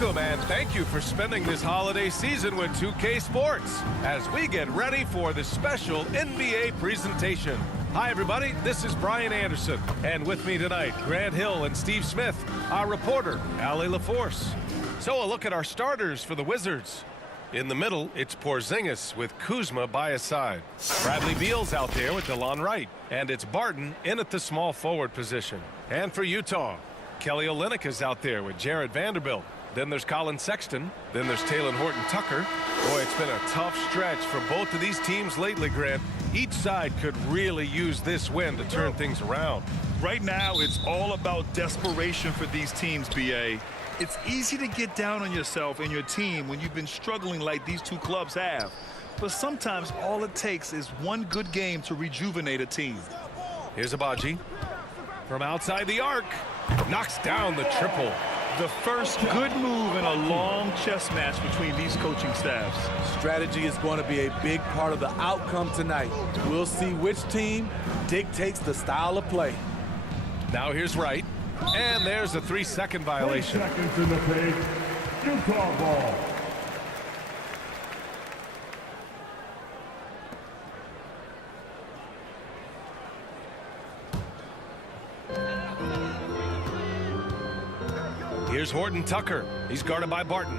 Welcome and thank you for spending this holiday season with 2K Sports as we get ready for the special NBA presentation. Hi everybody, this is Brian Anderson, and with me tonight, Grant Hill and Steve Smith, our reporter, Allie LaForce. So a look at our starters for the Wizards. In the middle, it's Porzingis with Kuzma by his side. Bradley Beal's out there with DeLon Wright, and it's Barton in at the small forward position. And for Utah, Kelly Olynyk is out there with Jared Vanderbilt. Then there's Colin Sexton. Then there's Taylor Horton-Tucker. Boy, it's been a tough stretch for both of these teams lately, Grant. Each side could really use this win to turn things around. Right now, it's all about desperation for these teams, B.A. It's easy to get down on yourself and your team when you've been struggling like these two clubs have. But sometimes all it takes is one good game to rejuvenate a team. Here's Abaji. From outside the arc. Knocks down the triple. The first good move in a long chess match between these coaching staffs. Strategy is going to be a big part of the outcome tonight. We'll see which team dictates the style of play. Now here's Wright. And there's a 3-second violation. 3 seconds in the paint. Utah ball. Here's Horton-Tucker. He's guarded by Barton.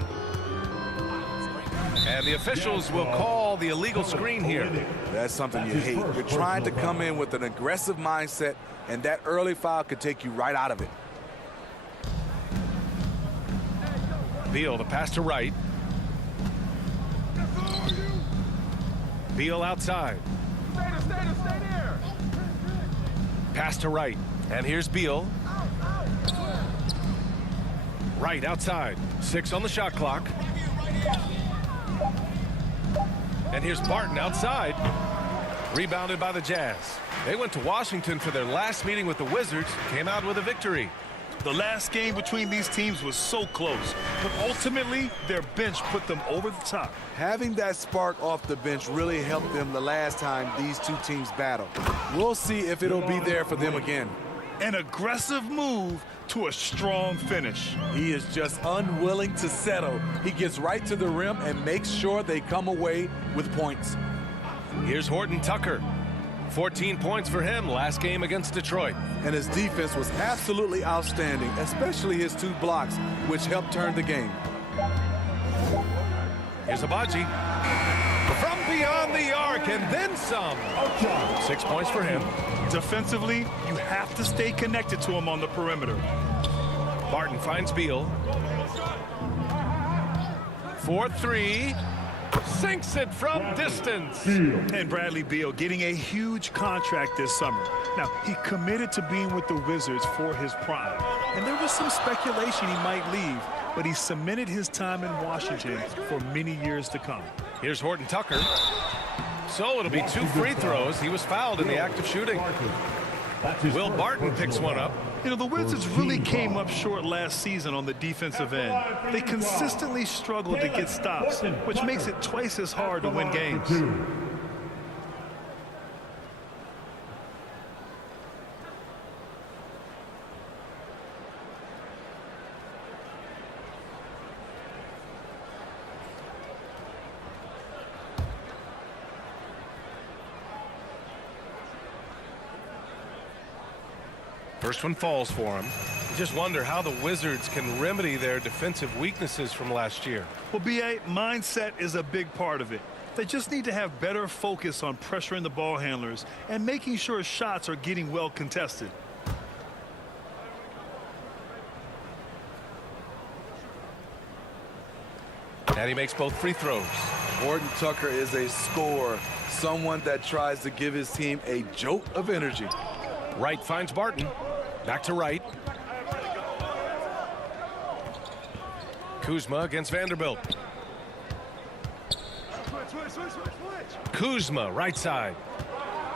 And the officials will call the illegal screen here. That's something you hate. You're trying to come in with an aggressive mindset, and that early foul could take you right out of it. Beal, the pass to Wright. Beal outside. Pass to Wright. And here's Beal. Wright outside. 6 on the shot clock. And here's Barton outside. Rebounded by the Jazz. They went to Washington for their last meeting with the Wizards. Came out with a victory. The last game between these teams was so close, but ultimately their bench put them over the top. Having that spark off the bench really helped them the last time these two teams battled. We'll see if it'll be there for them again. An aggressive move to a strong finish. He is just unwilling to settle. He gets right to the rim and makes sure they come away with points. Here's Horton-Tucker. 14 points for him last game against Detroit. And his defense was absolutely outstanding, especially his 2 blocks, which helped turn the game. Here's Abaji. From beyond the arc and then some. 6 points for him. Defensively, you have to stay connected to him on the perimeter. Barton finds Beal. 4-3. Sinks it from distance. And Bradley Beal getting a huge contract this summer. Now, he committed to being with the Wizards for his prime. And there was some speculation he might leave, but he cemented his time in Washington for many years to come. Here's Horton-Tucker. So it'll be 2 free throws. He was fouled in the act of shooting. Will Barton picks one up. You know, the Wizards really came up short last season on the defensive end. They consistently struggled to get stops, which makes it twice as hard to win games. First one falls for him. You just wonder how the Wizards can remedy their defensive weaknesses from last year. Well, B.A., mindset is a big part of it. They just need to have better focus on pressuring the ball handlers and making sure shots are getting well contested. And he makes both free throws. Horton-Tucker is a scorer, someone that tries to give his team a jolt of energy. Wright finds Barton. Back to Wright. Kuzma against Vanderbilt. Kuzma, right side.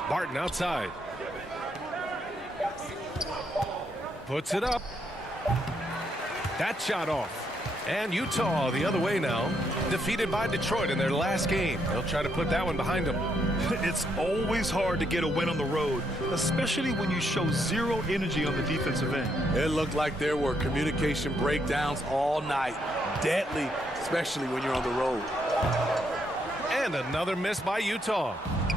Barton outside. Puts it up. That shot off. And Utah the other way now, defeated by Detroit in their last game. They'll try to put that one behind them. It's always hard to get a win on the road, especially when you show zero energy on the defensive end. It looked like there were communication breakdowns all night. Deadly, especially when you're on the road. And another miss by Utah.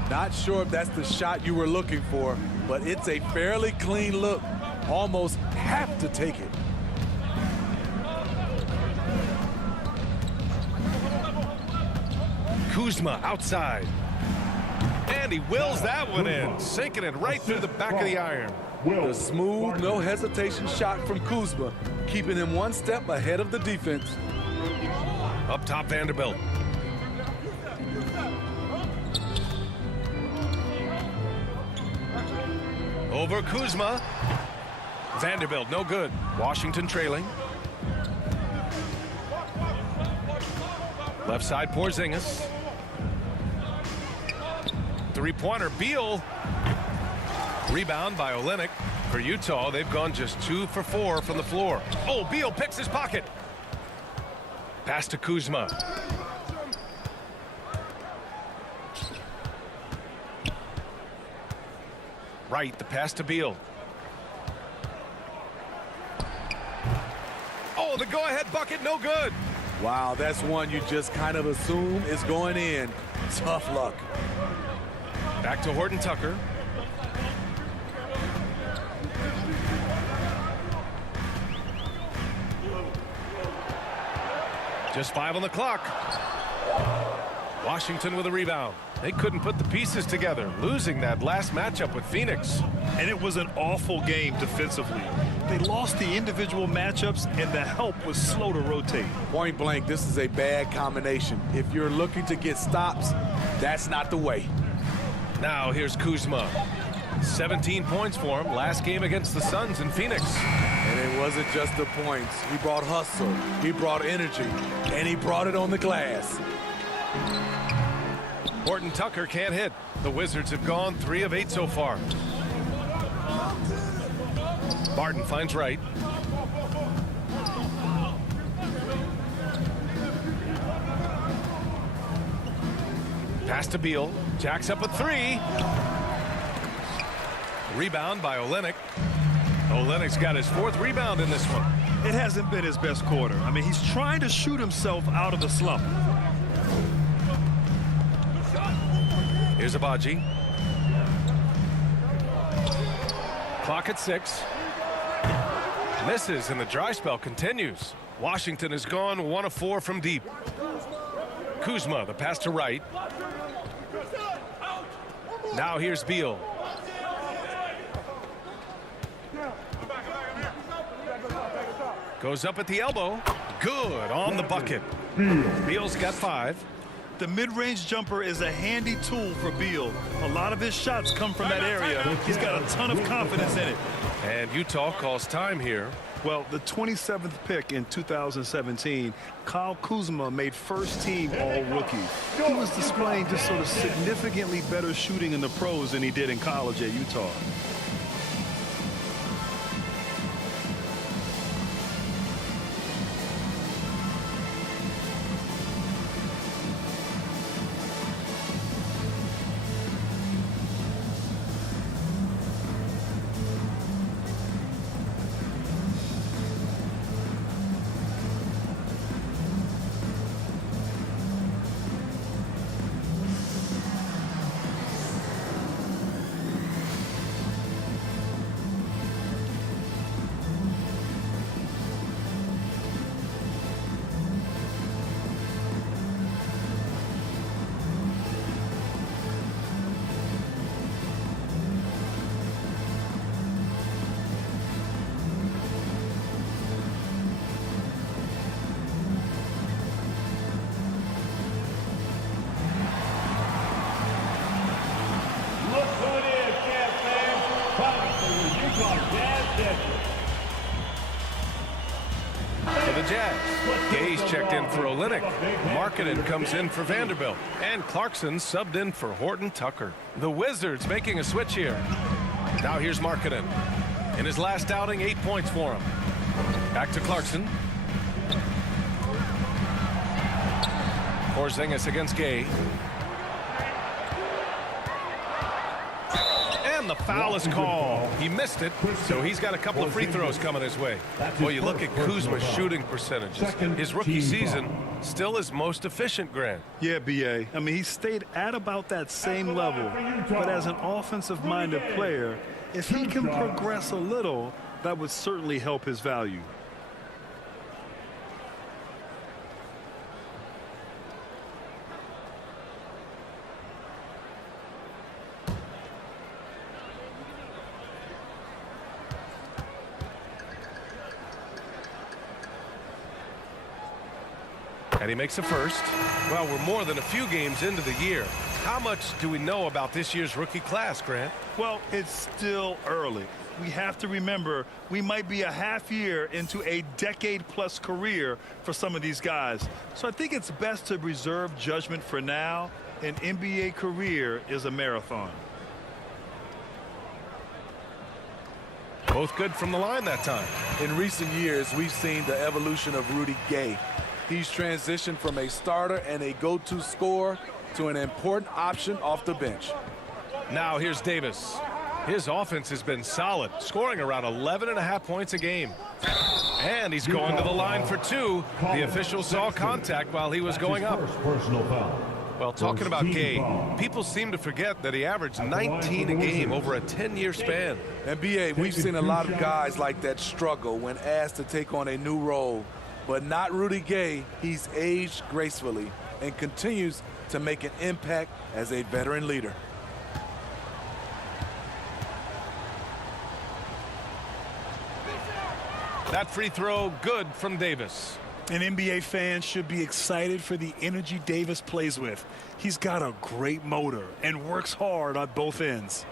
Not sure if that's the shot you were looking for, but it's a fairly clean look. Almost have to take it. Kuzma outside. And he wills that one in, sinking it right through the back of the iron. The smooth, no hesitation shot from Kuzma, keeping him one step ahead of the defense. Up top, Vanderbilt. Over Kuzma. Vanderbilt, no good. Washington trailing. Left side, Porzingis. Three-pointer, Beal. Rebound by Olynyk. For Utah, they've gone just 2 for 4 from the floor. Oh, Beal picks his pocket. Pass to Kuzma. Right, the pass to Beal. Oh, the go-ahead bucket, no good. Wow, that's one you just kind of assume is going in. Tough luck. Back to Horton-Tucker. Just 5 on the clock. Washington with a rebound. They couldn't put the pieces together, losing that last matchup with Phoenix. And it was an awful game defensively. They lost the individual matchups, and the help was slow to rotate. Point blank, this is a bad combination. If you're looking to get stops, that's not the way. Now here's Kuzma. 17 points for him last game against the Suns in Phoenix. And it wasn't just the points. He brought hustle, he brought energy, and he brought it on the glass. Horton-Tucker can't hit. The Wizards have gone 3 of 8 so far. Barton finds right. Pass to Beal. Jacks up a 3. Rebound by Olynyk. Olynyk's got his 4th rebound in this one. It hasn't been his best quarter. I mean, he's trying to shoot himself out of the slump. Here's Abaji. Clock at 6. Misses, and the dry spell continues. Washington has gone 1 of 4 from deep. Kuzma, the pass to right. Now here's Beal. Goes up at the elbow. Good on the bucket. Beal's got 5. The mid-range jumper is a handy tool for Beal. A lot of his shots come from that area. He's got a ton of confidence in it. And Utah calls time here. Well, the 27th pick in 2017, Kyle Kuzma made first team all-rookie. He was displaying just sort of significantly better shooting in the pros than he did in college at Utah. For the Jazz, Gay's checked in for Olynyk. Markkanen comes in for Vanderbilt. And Clarkson subbed in for Horton-Tucker. The Wizards making a switch here. Now here's Markkanen. In his last outing, 8 points for him. Back to Clarkson. Porzingis against Gay. And the foul is called. He missed it, so he's got a couple of free throws coming his way. Well, you look at Kuzma's shooting percentages. His rookie season still his most efficient, Grant. Yeah, B.A. I mean, he stayed at about that same level. But as an offensive-minded player, if he can progress a little, that would certainly help his value. And he makes a first. Well, we're more than a few games into the year. How much do we know about this year's rookie class, Grant? Well, it's still early. We have to remember we might be a half year into a decade-plus career for some of these guys. So I think it's best to reserve judgment for now. An NBA career is a marathon. Both good from the line that time. In recent years, we've seen the evolution of Rudy Gay. He's transitioned from a starter and a go-to scorer to an important option off the bench. Now here's Davis. His offense has been solid, scoring around 11.5 points a game. And he's going to the line for two. The official saw contact while he was going up. Personal foul. Well, talking about Gay, people seem to forget that he averaged 19 a game over a 10-year span. And B.A., we've seen a lot of guys like that struggle when asked to take on a new role. But not Rudy Gay. He's aged gracefully and continues to make an impact as a veteran leader. That free throw good from Davis. An NBA fan should be excited for the energy Davis plays with. He's got a great motor and works hard on both ends.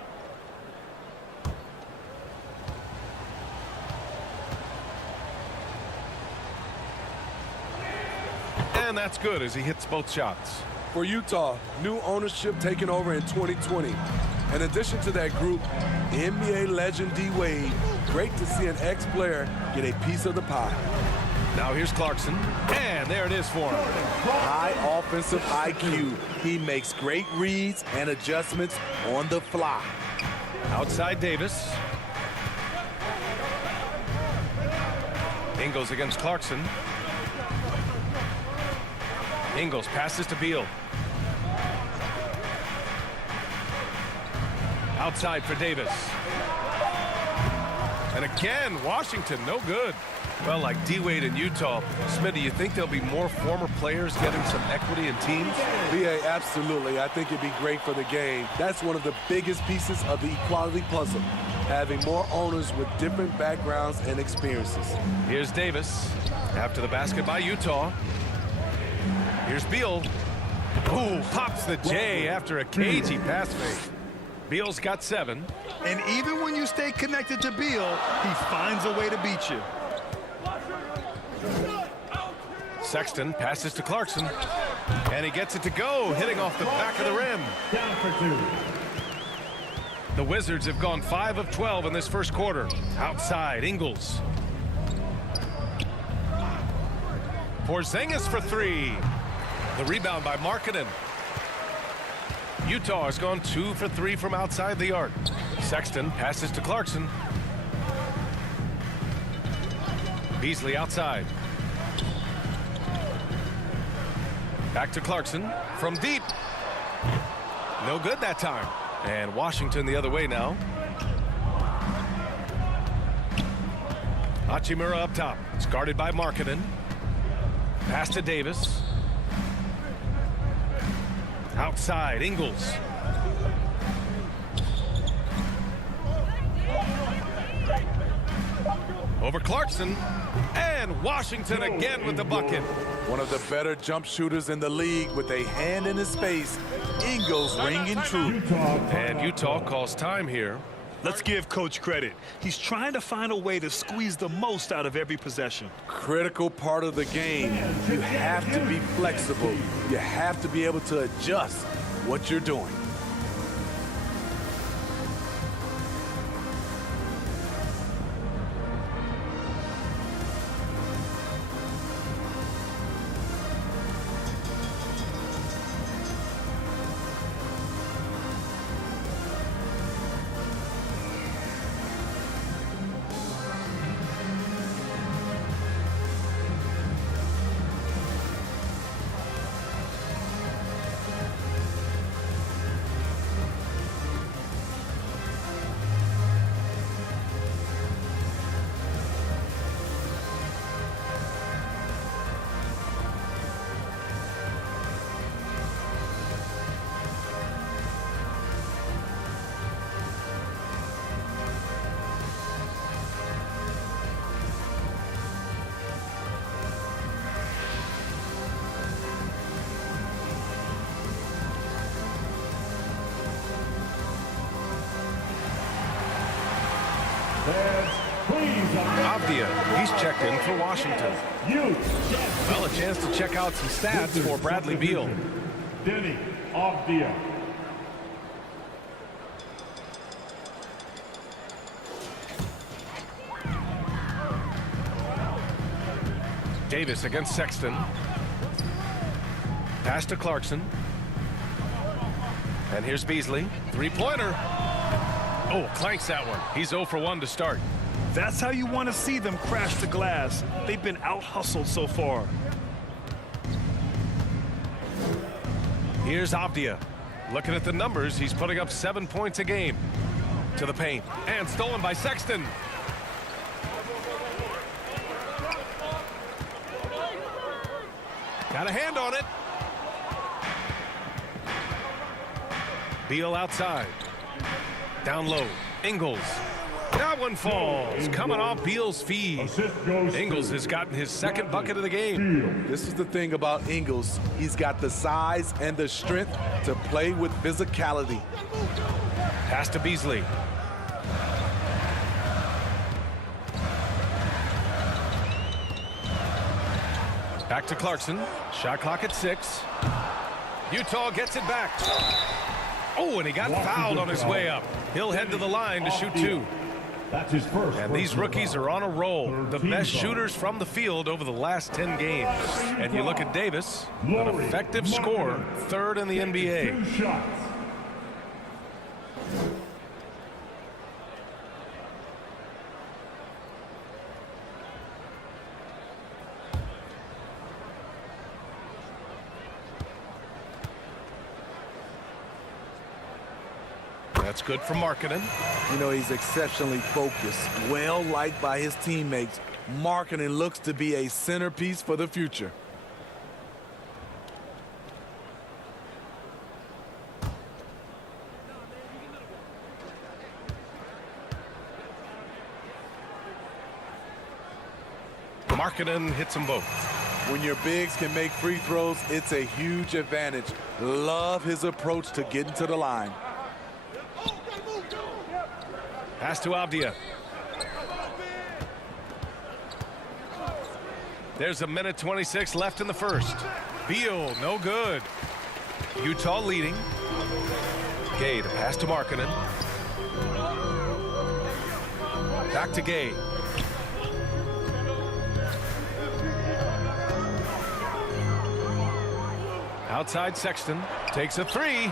And that's good as he hits both shots. For Utah, new ownership taking over in 2020. In addition to that group, NBA legend D-Wade. Great to see an ex-player get a piece of the pie. Now here's Clarkson, and there it is for him. High offensive IQ. He makes great reads and adjustments on the fly. Outside Davis. Ingles against Clarkson. Ingles passes to Beal. Outside for Davis. And again, Washington, no good. Well, like D-Wade in Utah, Smitty, you think there'll be more former players getting some equity in teams? Yeah, absolutely. I think it'd be great for the game. That's one of the biggest pieces of the equality puzzle, having more owners with different backgrounds and experiences. Here's Davis. After the basket by Utah. Here's Beal. Ooh, pops the J after a cagey pass fake. Beal's got 7. And even when you stay connected to Beal, he finds a way to beat you. Sexton passes to Clarkson. And he gets it to go, hitting off the back of the rim. Down for 2. The Wizards have gone 5 of 12 in this first quarter. Outside, Ingles. Porzingis for 3. The rebound by Markkanen. Utah has gone 2 for 3 from outside the arc. Sexton passes to Clarkson. Beasley outside. Back to Clarkson from deep. No good that time. And Washington the other way now. Hachimura up top. It's guarded by Markkanen. Pass to Davis. Outside, Ingles. Over Clarkson. And Washington again with the bucket. One of the better jump shooters in the league with a hand in his face. Ingles ringing true. And Utah calls time here. Let's give Coach credit. He's trying to find a way to squeeze the most out of every possession. Critical part of the game. You have to be flexible. You have to be able to adjust what you're doing. Fans, please. Avdia, he's checked in for Washington. Well, a chance to check out some stats for Bradley Beal. Denny Avdia. Davis against Sexton. Pass to Clarkson. And here's Beasley. Three-pointer. Oh, clanks that one. He's 0 for 1 to start. That's how you want to see them crash the glass. They've been out-hustled so far. Here's Avdia. Looking at the numbers, he's putting up 7 points a game. To the paint. And stolen by Sexton. Got a hand on it. Beal outside. Down low. Ingles. That one falls. Coming off Beal's feed. Ingles has gotten his second bucket of the game. This is the thing about Ingles. He's got the size and the strength to play with physicality. Pass to Beasley. Back to Clarkson. Shot clock at 6. Utah gets it back. Oh, and he got fouled on his way up. He'll head to the line to shoot 2. That's his first. And these rookies are on a roll. The best shooters from the field over the last 10 games. And you look at Davis, an effective scorer, 3rd in the NBA. 2 shots. That's good for Markkanen. You know, he's exceptionally focused, well liked by his teammates. Markkanen looks to be a centerpiece for the future. Markkanen hits them both. When your bigs can make free throws, it's a huge advantage. Love his approach to getting to the line. Pass to Avdia. There's a minute 26 left in the first. Beal, no good. Utah leading. Gay to pass to Markkanen. Back to Gay. Outside Sexton. Takes a 3.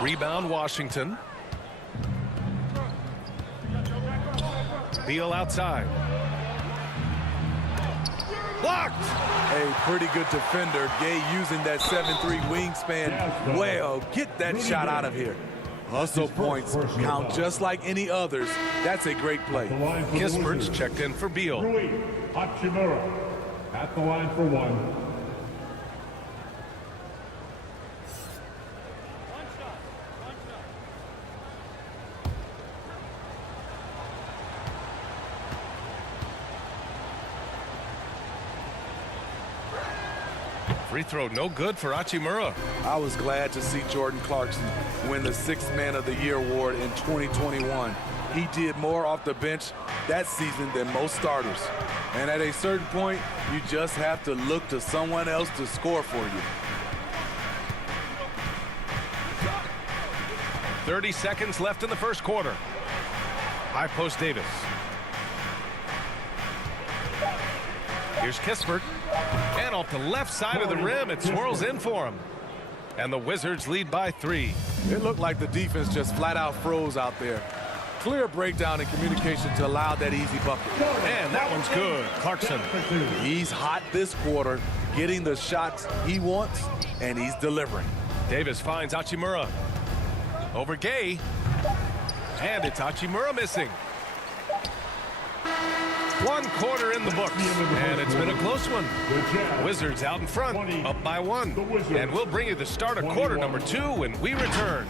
Rebound Washington. Beal outside. Blocked. A pretty good defender. Gay using that 7'3" wingspan. Well, get that shot out of here. Hustle points count just like any others. That's a great play. Kispert's checked in for Beal. Rui Hachimura at the line for 1. Free throw no good for Hachimura. I was glad to see Jordan Clarkson win the 6th Man of the Year award in 2021. He did more off the bench that season than most starters. And at a certain point, you just have to look to someone else to score for you. 30 seconds left in the first quarter. High post Davis. Here's Kispert. And off the left side of the rim, it swirls in for him. And the Wizards lead by 3. It looked like the defense just flat out froze out there. Clear breakdown in communication to allow that easy bucket. And that one's good. Clarkson. He's hot this quarter, getting the shots he wants, and he's delivering. Davis finds Hachimura. Over Gay. And it's Hachimura missing. 1 quarter in the books, and it's been a close one. Wizards out in front, up by 1. And we'll bring you the start of quarter number 2 when we return.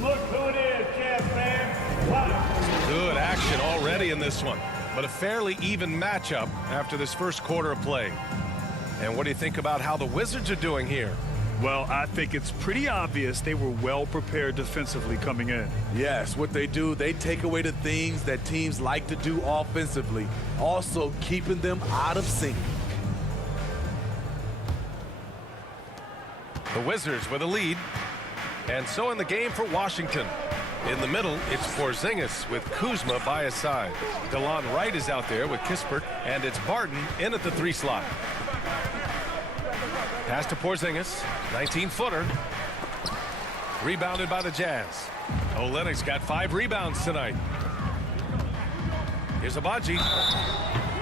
Look who it is, champ fans. Wow. Good action already in this one, but a fairly even matchup after this first quarter of play. And what do you think about how the Wizards are doing here? Well, I think it's pretty obvious they were well prepared defensively coming in. Yes, what they do, they take away the things that teams like to do offensively, also keeping them out of sync. The Wizards with a lead, and so in the game for Washington. In the middle, it's Porzingis with Kuzma by his side. DeLon Wright is out there with Kispert, and it's Barton in at the 3 slot. Pass to Porzingis, 19-footer. Rebounded by the Jazz. Olynyk's got 5 rebounds tonight. Here's Abaji.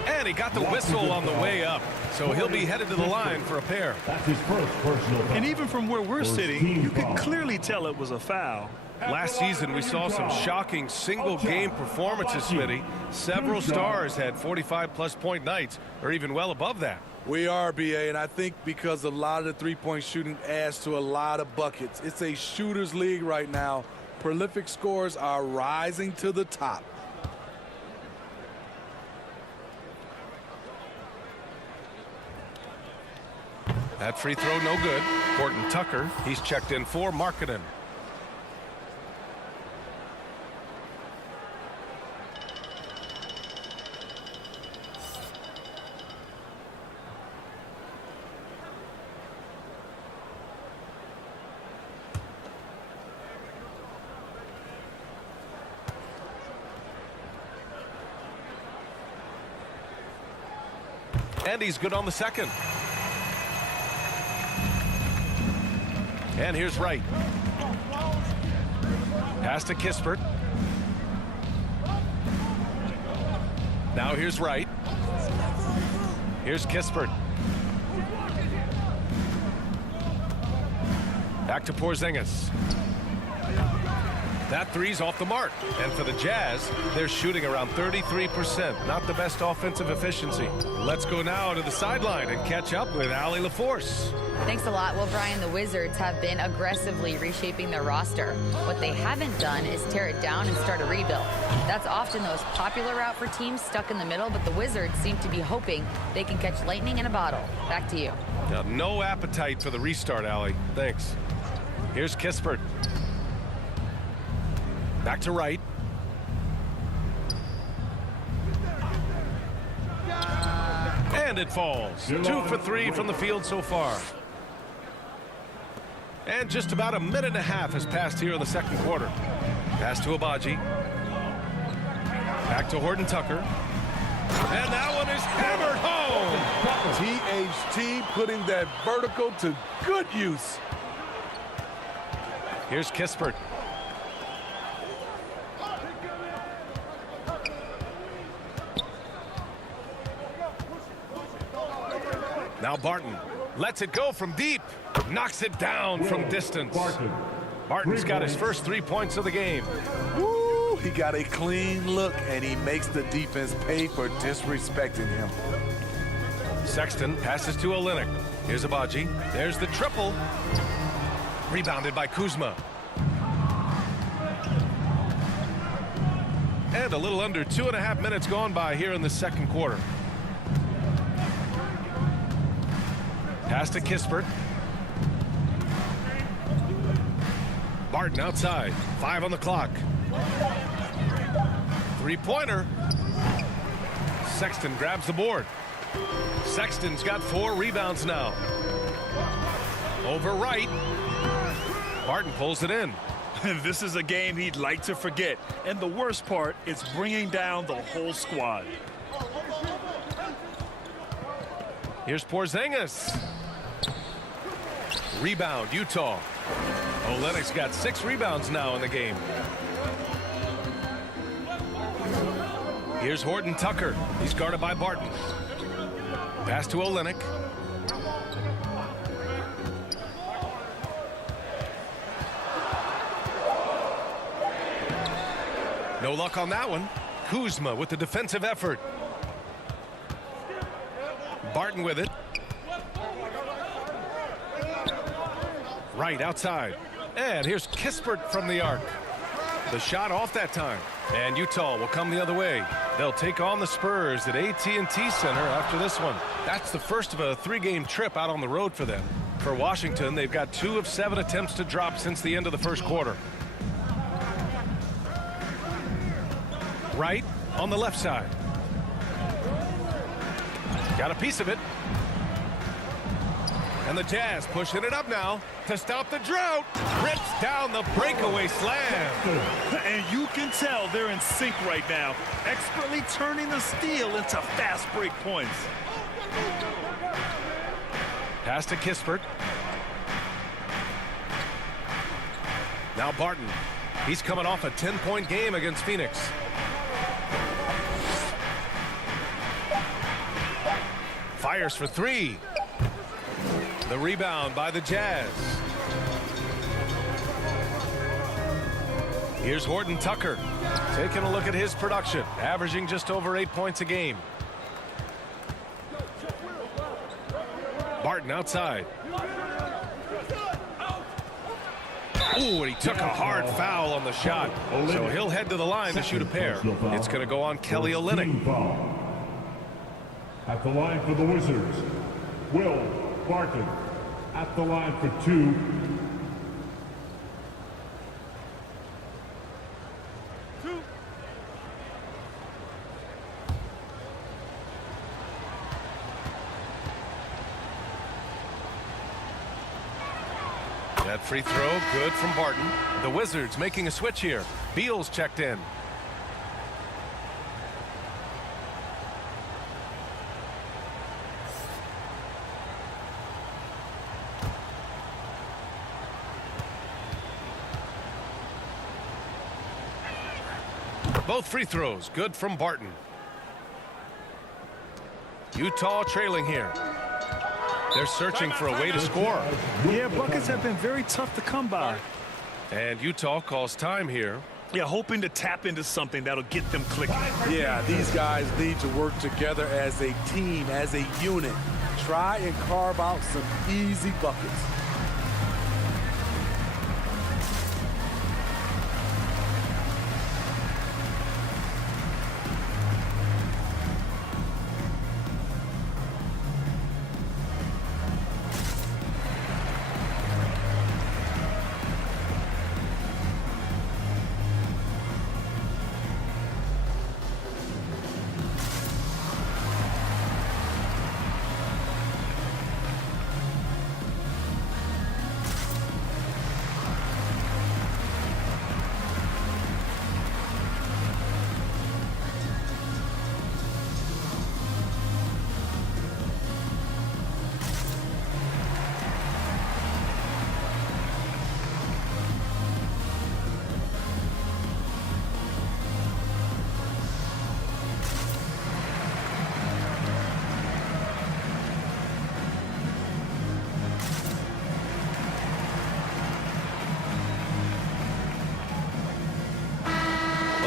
And he got the whistle on the way up, so he'll be headed to the line for a pair. That's his first personal foul. And even from where we're sitting, you could clearly tell it was a foul. Last season, we saw some shocking single-game performances, Smitty. Several stars had 45-plus point nights, or even well above that. We are, BA, and I think because a lot of the three-point shooting adds to a lot of buckets. It's a shooter's league right now. Prolific scores are rising to the top. That free throw no good. Horton-Tucker, he's checked in for Markkanen. And he's good on the second. And here's Wright. Pass to Kispert. Now here's Wright. Here's Kispert. Back to Porzingis. That three's off the mark. And for the Jazz, they're shooting around 33%. Not the best offensive efficiency. Let's go now to the sideline and catch up with Allie LaForce. Thanks a lot. Well, Brian, the Wizards have been aggressively reshaping their roster. What they haven't done is tear it down and start a rebuild. That's often the most popular route for teams stuck in the middle, but the Wizards seem to be hoping they can catch lightning in a bottle. Back to you. Now, no appetite for the restart, Allie. Thanks. Here's Kispert. Back to Wright. And it falls. 2 for 3 from the field so far. And just about a minute and a half has passed here in the second quarter. Pass to Abaji. Back to Horton-Tucker. And that one is hammered home. THT putting that vertical to good use. Here's Kispert. Now Barton lets it go from deep. Knocks it down from distance. Barton's got his first 3 points of the game. Woo, he got a clean look, and he makes the defense pay for disrespecting him. Sexton passes to Olynyk. Here's Abaji. There's the triple. Rebounded by Kuzma. And a little under 2.5 minutes gone by here in the second quarter. Pass to Kispert. Barton outside. 5 on the clock. Three-pointer. Sexton grabs the board. Sexton's got 4 rebounds now. Over Wright. Barton pulls it in. This is a game he'd like to forget. And the worst part, it's bringing down the whole squad. Here's Porzingis. Rebound, Utah. Olynyk's got 6 rebounds now in the game. Here's Horton-Tucker. He's guarded by Barton. Pass to Olynyk. No luck on that one. Kuzma with the defensive effort. Barton with it. Right outside. And here's Kispert from the arc. The shot off that time. And Utah will come the other way. They'll take on the Spurs at AT&T Center after this one. That's the first of a 3-game trip out on the road for them. For Washington, they've got 2 of 7 attempts to drop since the end of the first quarter. Right on the left side. Got a piece of it. And the Jazz pushing it up now to stop the drought. Rips down the breakaway slam. And you can tell they're in sync right now, expertly turning the steal into fast break points. Pass to Kispert. Now Barton. He's coming off a 10-point game against Phoenix. Fires for 3. The rebound by the Jazz. Here's Horton-Tucker taking a look at his production, averaging just over 8 points a game. Barton outside. Ooh, and he took a hard foul on the shot. So he'll head to the line to shoot a pair. It's going to go on Kelly Olynyk. At the line for the Wizards, Will Barton. At the line for 2. That free throw, good from Barton. The Wizards making a switch here. Beal's checked in. Both free throws, good from Barton. Utah trailing here. They're searching for a way to score. Yeah, buckets have been very tough to come by. And Utah calls time here. Yeah, hoping to tap into something that'll get them clicking. Yeah, these guys need to work together as a team, as a unit. Try and carve out some easy buckets.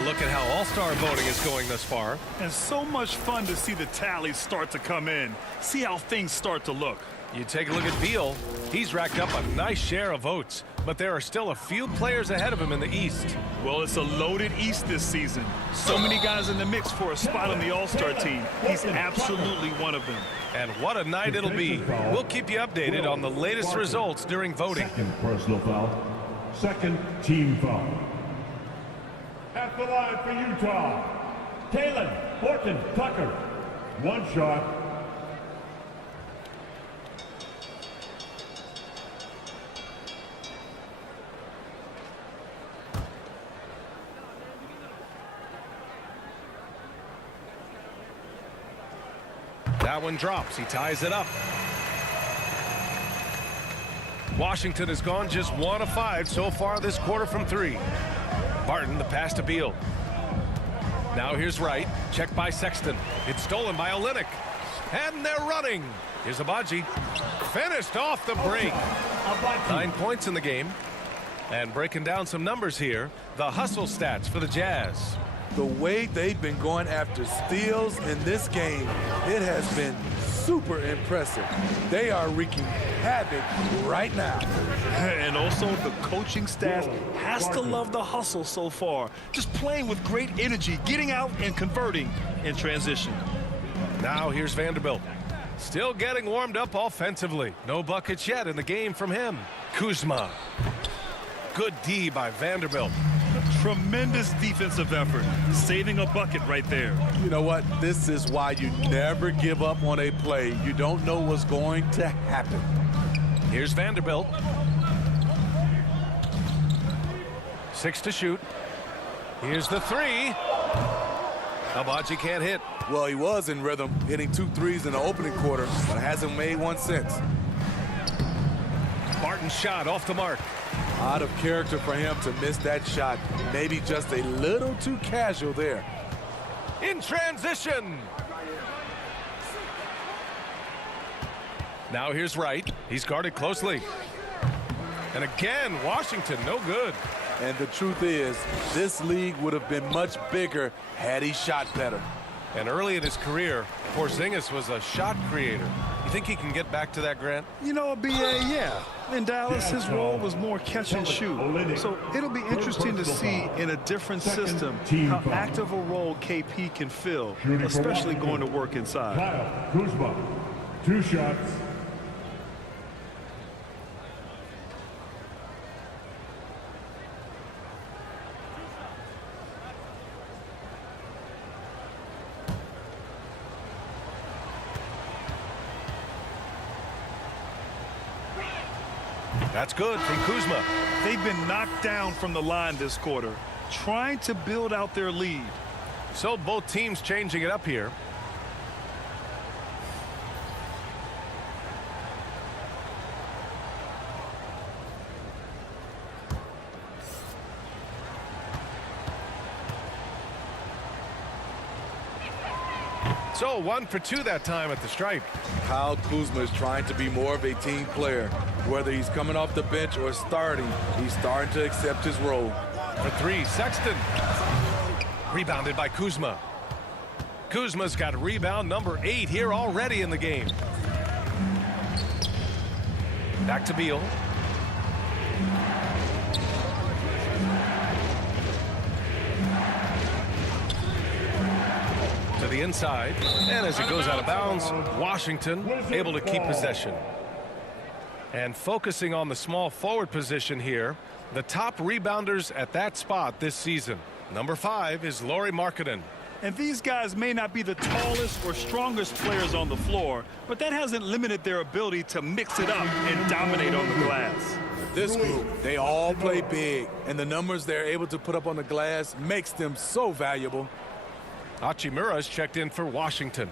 Look at how all-star voting is going thus far. And so much fun to see the tallies start to come in. See how things start to look. You take a look at Beal. He's racked up a nice share of votes, but there are still a few players ahead of him in the East. Well, it's a loaded East this season. So many guys in the mix for a spot on the All-Star team. He's absolutely one of them. And what a night it'll be. We'll keep you updated on the latest results during voting. Second personal foul. Second team foul. At the line for Utah, Horton-Tucker. 1 shot. That one drops. He ties it up. Washington has gone just 1 of 5 so far this quarter from 3. Barton, the pass to Beal. Now here's Wright. Checked by Sexton. It's stolen by Olynyk. And they're running. Here's Abaji. Finished off the break. 9 points in the game. And breaking down some numbers here, the hustle stats for the Jazz. The way they've been going after steals in this game, it has been super impressive. They are wreaking havoc right now. And also the coaching staff has to love the hustle so far. Just playing with great energy, getting out and converting in transition. Now here's Vanderbilt. Still getting warmed up offensively. No buckets yet in the game from him. Kuzma. Good D by Vanderbilt. Tremendous defensive effort, saving a bucket right there. You know what? This is why you never give up on a play. You don't know what's going to happen. Here's Vanderbilt. 6 to shoot. Here's the 3. Abaji can't hit. Well, he was in rhythm, hitting 2 threes in the opening quarter, but hasn't made one since. Barton's shot off the mark. Out of character for him to miss that shot. Maybe just a little too casual there. In transition. Now here's Wright. He's guarded closely. And again, Washington, no good. And the truth is, this league would have been much bigger had he shot better. And early in his career, Porzingis was a shot creator. You think he can get back to that, Grant? You know, BA, yeah. In Dallas, his role was more catch and shoot. So it'll be interesting to see in a different system how active a role KP can fill, especially going to work inside. Kyle Kuzma, 2 shots. That's good from Kuzma. They've been knocked down from the line this quarter, trying to build out their lead. So both teams changing it up here. So 1 for 2 that time at the stripe. Kyle Kuzma is trying to be more of a team player. Whether he's coming off the bench or starting, he's starting to accept his role. For 3, Sexton. Rebounded by Kuzma. Kuzma's got rebound number 8 here already in the game. Back to Beal. To the inside, and as it goes out of bounds, Washington able to keep possession. And focusing on the small forward position here, the top rebounders at that spot this season. Number 5 is Lauri Markkanen. And these guys may not be the tallest or strongest players on the floor, but that hasn't limited their ability to mix it up and dominate on the glass. This group, they all play big, and the numbers they're able to put up on the glass makes them so valuable. Hachimura's checked in for Washington.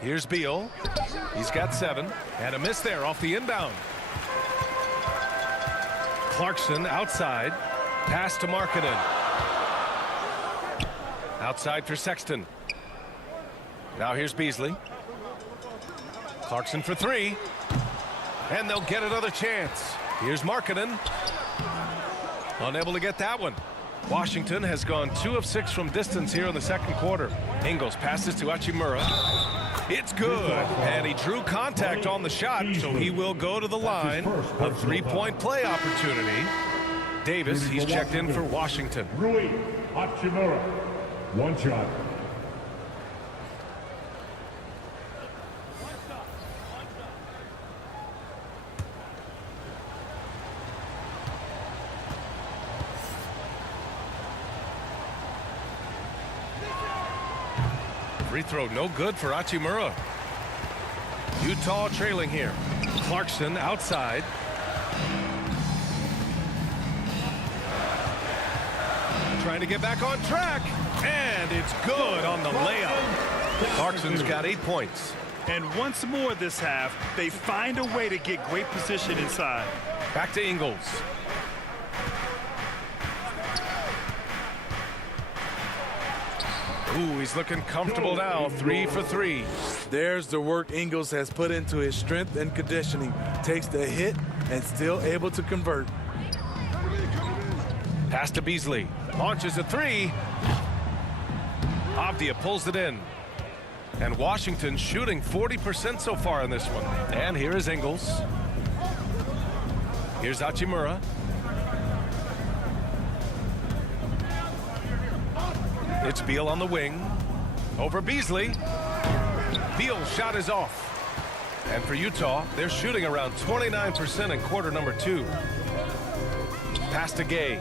Here's Beal. He's got 7. And a miss there off the inbound. Clarkson outside. Pass to Markkanen. Outside for Sexton. Now here's Beasley. Clarkson for 3. And they'll get another chance. Here's Markkanen. Unable to get that one. Washington has gone 2 of 6 from distance here in the second quarter. Ingles passes to Hachimura. It's good. And he drew contact on the shot, so he will go to the line. A 3-point play opportunity. Davis, he's checked in for Washington. Rui Hachimura, 1 shot. Free throw no good for Hachimura. Utah trailing here. Clarkson outside. Trying to get back on track. And it's good on the layup. Clarkson's got 8 points. And once more this half, they find a way to get great position inside. Back to Ingles. Ooh, he's looking comfortable now. 3 for 3. There's the work Ingles has put into his strength and conditioning. Takes the hit and still able to convert. Pass to Beasley. Launches a three. Avdia pulls it in. And Washington shooting 40% so far in this one. And here is Ingles. Here's Hachimura. It's Beal on the wing. Over Beasley. Beal's shot is off. And for Utah, they're shooting around 29% in quarter number 2. Pass to Gay.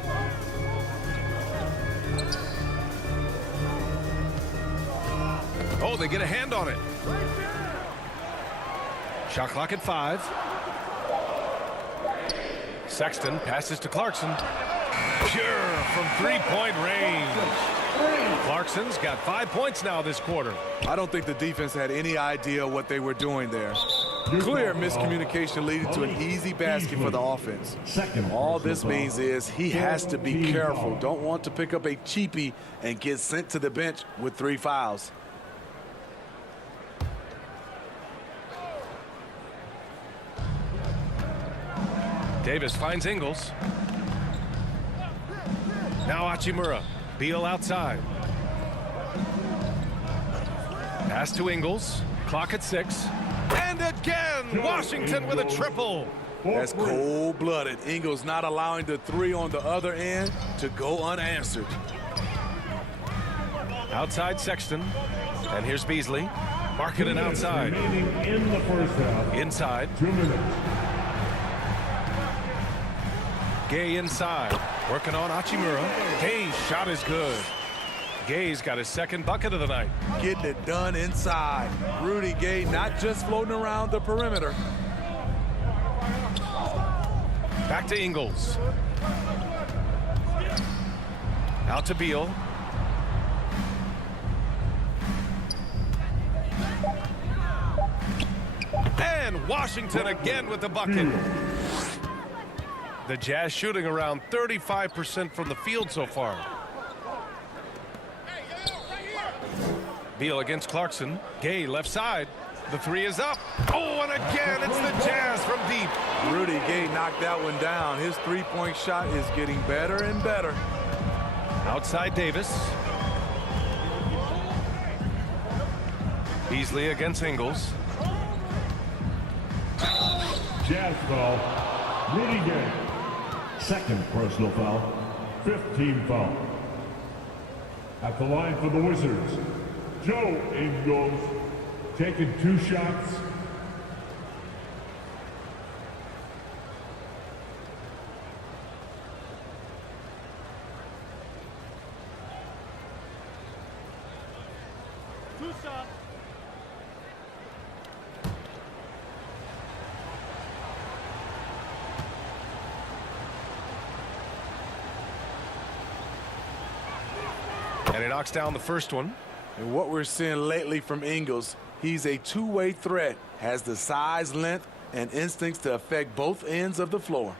Oh, they get a hand on it. Shot clock at 5. Sexton passes to Clarkson. Pure from three-point range. Clarkson's got 5 points now this quarter. I don't think the defense had any idea what they were doing there. Clear miscommunication leading to an easy basket for the offense. All this means is he has to be careful. Don't want to pick up a cheapie and get sent to the bench with 3 fouls. Davis finds Ingles. Now Hachimura. Beal outside. Pass to Ingles. Clock at 6. And again, Washington with a triple. That's cold-blooded. Ingles not allowing the 3 on the other end to go unanswered. Outside Sexton. And here's Beasley. Marking it outside. In the first half. Inside. 2 minutes. Gay inside. Working on Hachimura. Gay's shot is good. Gay's got his second bucket of the night. Getting it done inside. Rudy Gay not just floating around the perimeter. Back to Ingles. Out to Beal. And Washington again with the bucket. The Jazz shooting around 35% from the field so far. Beal against Clarkson. Gay left side. The 3 is up. Oh, and again, it's the Jazz from deep. Rudy Gay knocked that one down. His 3-point shot is getting better and better. Outside Davis. Beasley against Ingles. Jazz foul. Rudy Gay. Second personal foul. 5th team foul. At the line for the Wizards, Joe Ingles, taking 2 shots. And he knocks down the first one. And what we're seeing lately from Ingles, he's a two-way threat, has the size, length, and instincts to affect both ends of the floor.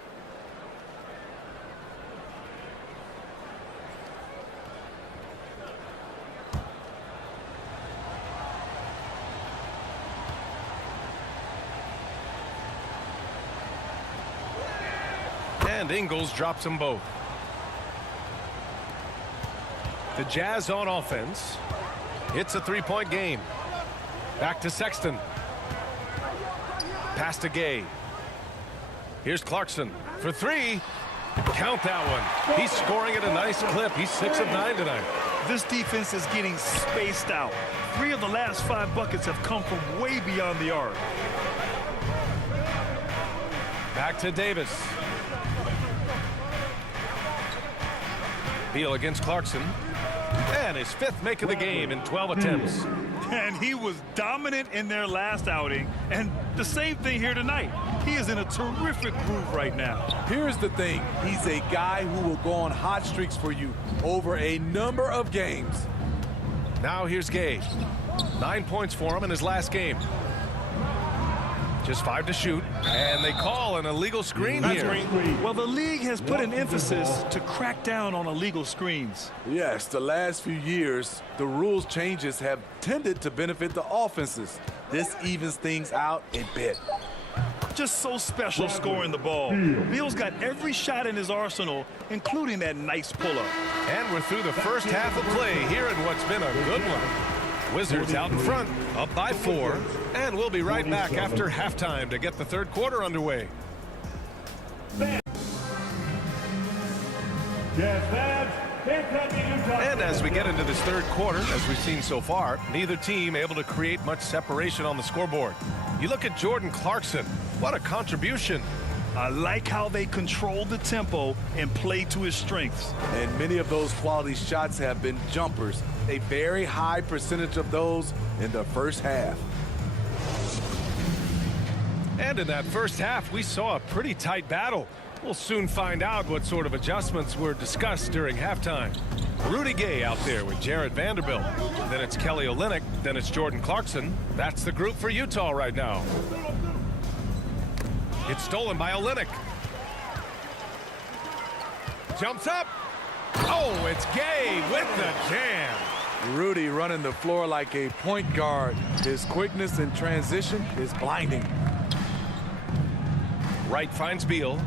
And Ingles drops them both. The Jazz on offense. It's a 3-point game. Back to Sexton. Pass to Gay. Here's Clarkson for 3. Count that one. He's scoring at a nice clip. He's 6 of 9 tonight. This defense is getting spaced out. 3 of the last 5 buckets have come from way beyond the arc. Back to Davis. Beal against Clarkson. And his 5th make of the game in 12 attempts. And he was dominant in their last outing. And the same thing here tonight. He is in a terrific groove right now. Here's the thing. He's a guy who will go on hot streaks for you over a number of games. Now here's Gay. 9 points for him in his last game. Just 5 to shoot. And they call an illegal screen here. Well, the league has put an emphasis to crack down on illegal screens. Yes, the last few years, the rules changes have tended to benefit the offenses. This evens things out a bit. Just so special scoring the ball. Beal's got every shot in his arsenal, including that nice pull-up. And we're through the first half of play here in what's been a good one. Wizards out in front, up by 4. And we'll be right back after halftime to get the third quarter underway. And as we get into this third quarter, as we've seen so far, neither team able to create much separation on the scoreboard. You look at Jordan Clarkson. What a contribution. I like how they control the tempo and play to his strengths. And many of those quality shots have been jumpers. A very high percentage of those in the first half. And in that first half, we saw a pretty tight battle. We'll soon find out what sort of adjustments were discussed during halftime. Rudy Gay out there with Jared Vanderbilt. Then it's Kelly Olynyk. Then it's Jordan Clarkson. That's the group for Utah right now. It's stolen by Olynyk. Jumps up. Oh, it's Gay with the jam. Rudy running the floor like a point guard. His quickness in transition is blinding. Wright finds Beal.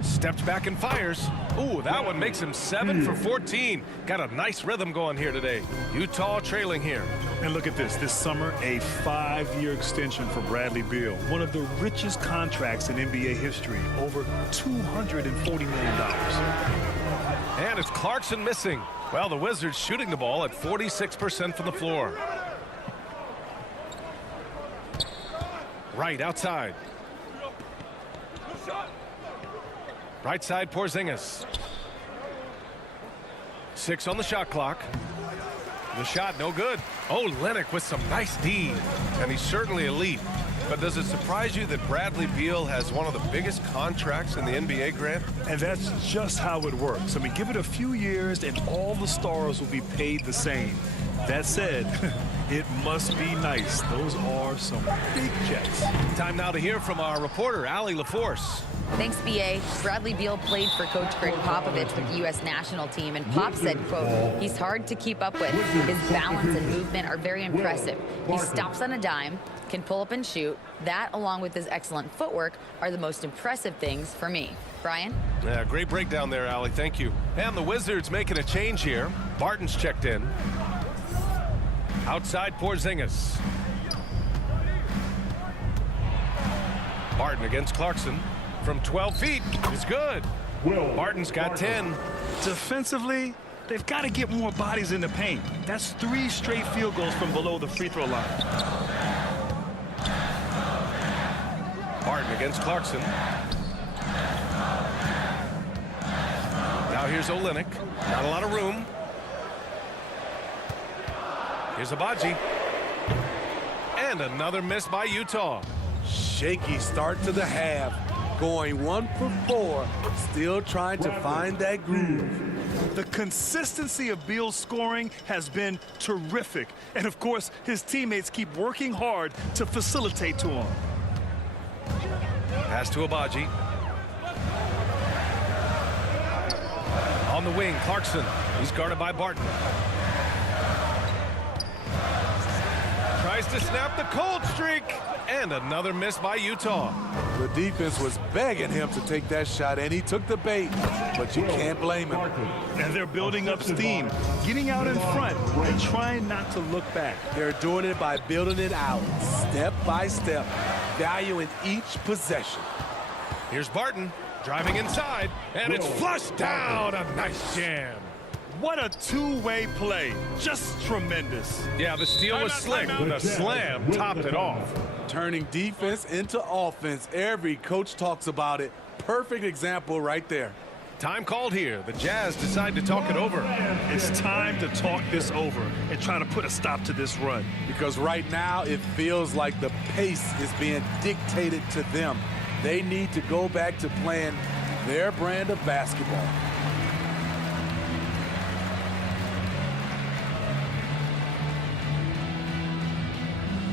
Steps back and fires. Ooh, that one makes him 7 for 14. Got a nice rhythm going here today. Utah trailing here. And look at this. This summer, a 5-year extension for Bradley Beal. One of the richest contracts in NBA history. Over $240 million. And it's Clarkson missing. Well, the Wizards shooting the ball at 46% from the floor. Right outside. Right side, Porzingis. 6 on the shot clock. The shot, no good. Oh, Olynyk with some nice D. And he's certainly elite. But does it surprise you that Bradley Beal has one of the biggest contracts in the NBA, Grant? And that's just how it works. I mean, give it a few years and all the stars will be paid the same. That said, it must be nice. Those are some big checks. Time now to hear from our reporter, Allie LaForce. Thanks, B.A. Bradley Beal played for Coach Greg Popovich with the U.S. national team, and Pop said, quote, he's hard to keep up with. His balance and movement are very impressive. He stops on a dime, can pull up and shoot. That, along with his excellent footwork, are the most impressive things for me. Brian? Yeah, great breakdown there, Allie. Thank you. And the Wizards making a change here. Barton's checked in. Outside Porzingis. Barton against Clarkson. From 12 feet is good. Barton's got 10. Defensively, they've got to get more bodies in the paint. That's 3 straight field goals from below the free throw line. Barton against Clarkson. Now here's Olynyk. Not a lot of room. Here's Abaji. And another miss by Utah. Shaky start to the half. Going 1 for 4. Still trying to find that groove. The consistency of Beal's scoring has been terrific. And of course, his teammates keep working hard to facilitate to him. Pass to Abaji. On the wing, Clarkson. He's guarded by Barton. Tries to snap the cold streak. And another miss by Utah. The defense was begging him to take that shot, and he took the bait. But you can't blame him. And they're building up steam, getting out in front and trying not to look back. They're doing it by building it out, step by step, valuing each possession. Here's Barton driving inside, and it's flushed down. A nice jam. What a two-way play. Just tremendous. Yeah, the steal was slick, but the slam topped it off. Turning defense into offense. Every coach talks about it. Perfect example right there. Time called here. The Jazz decide to talk it over. It's time to talk this over and try to put a stop to this run. Because right now it feels like the pace is being dictated to them. They need to go back to playing their brand of basketball.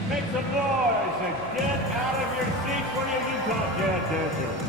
Make some noise and get out of your seats for your Utah Jazz dancers.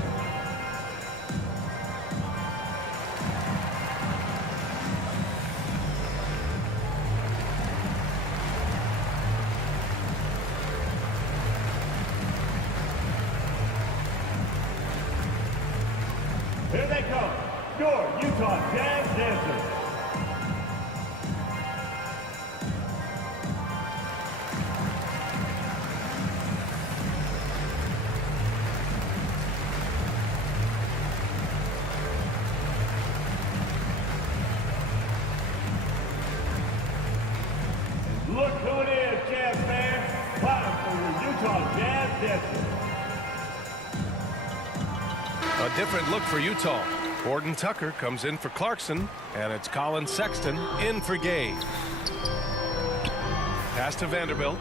A different look for Utah. Horton-Tucker comes in for Clarkson, and it's Colin Sexton in for Gay. Pass to Vanderbilt.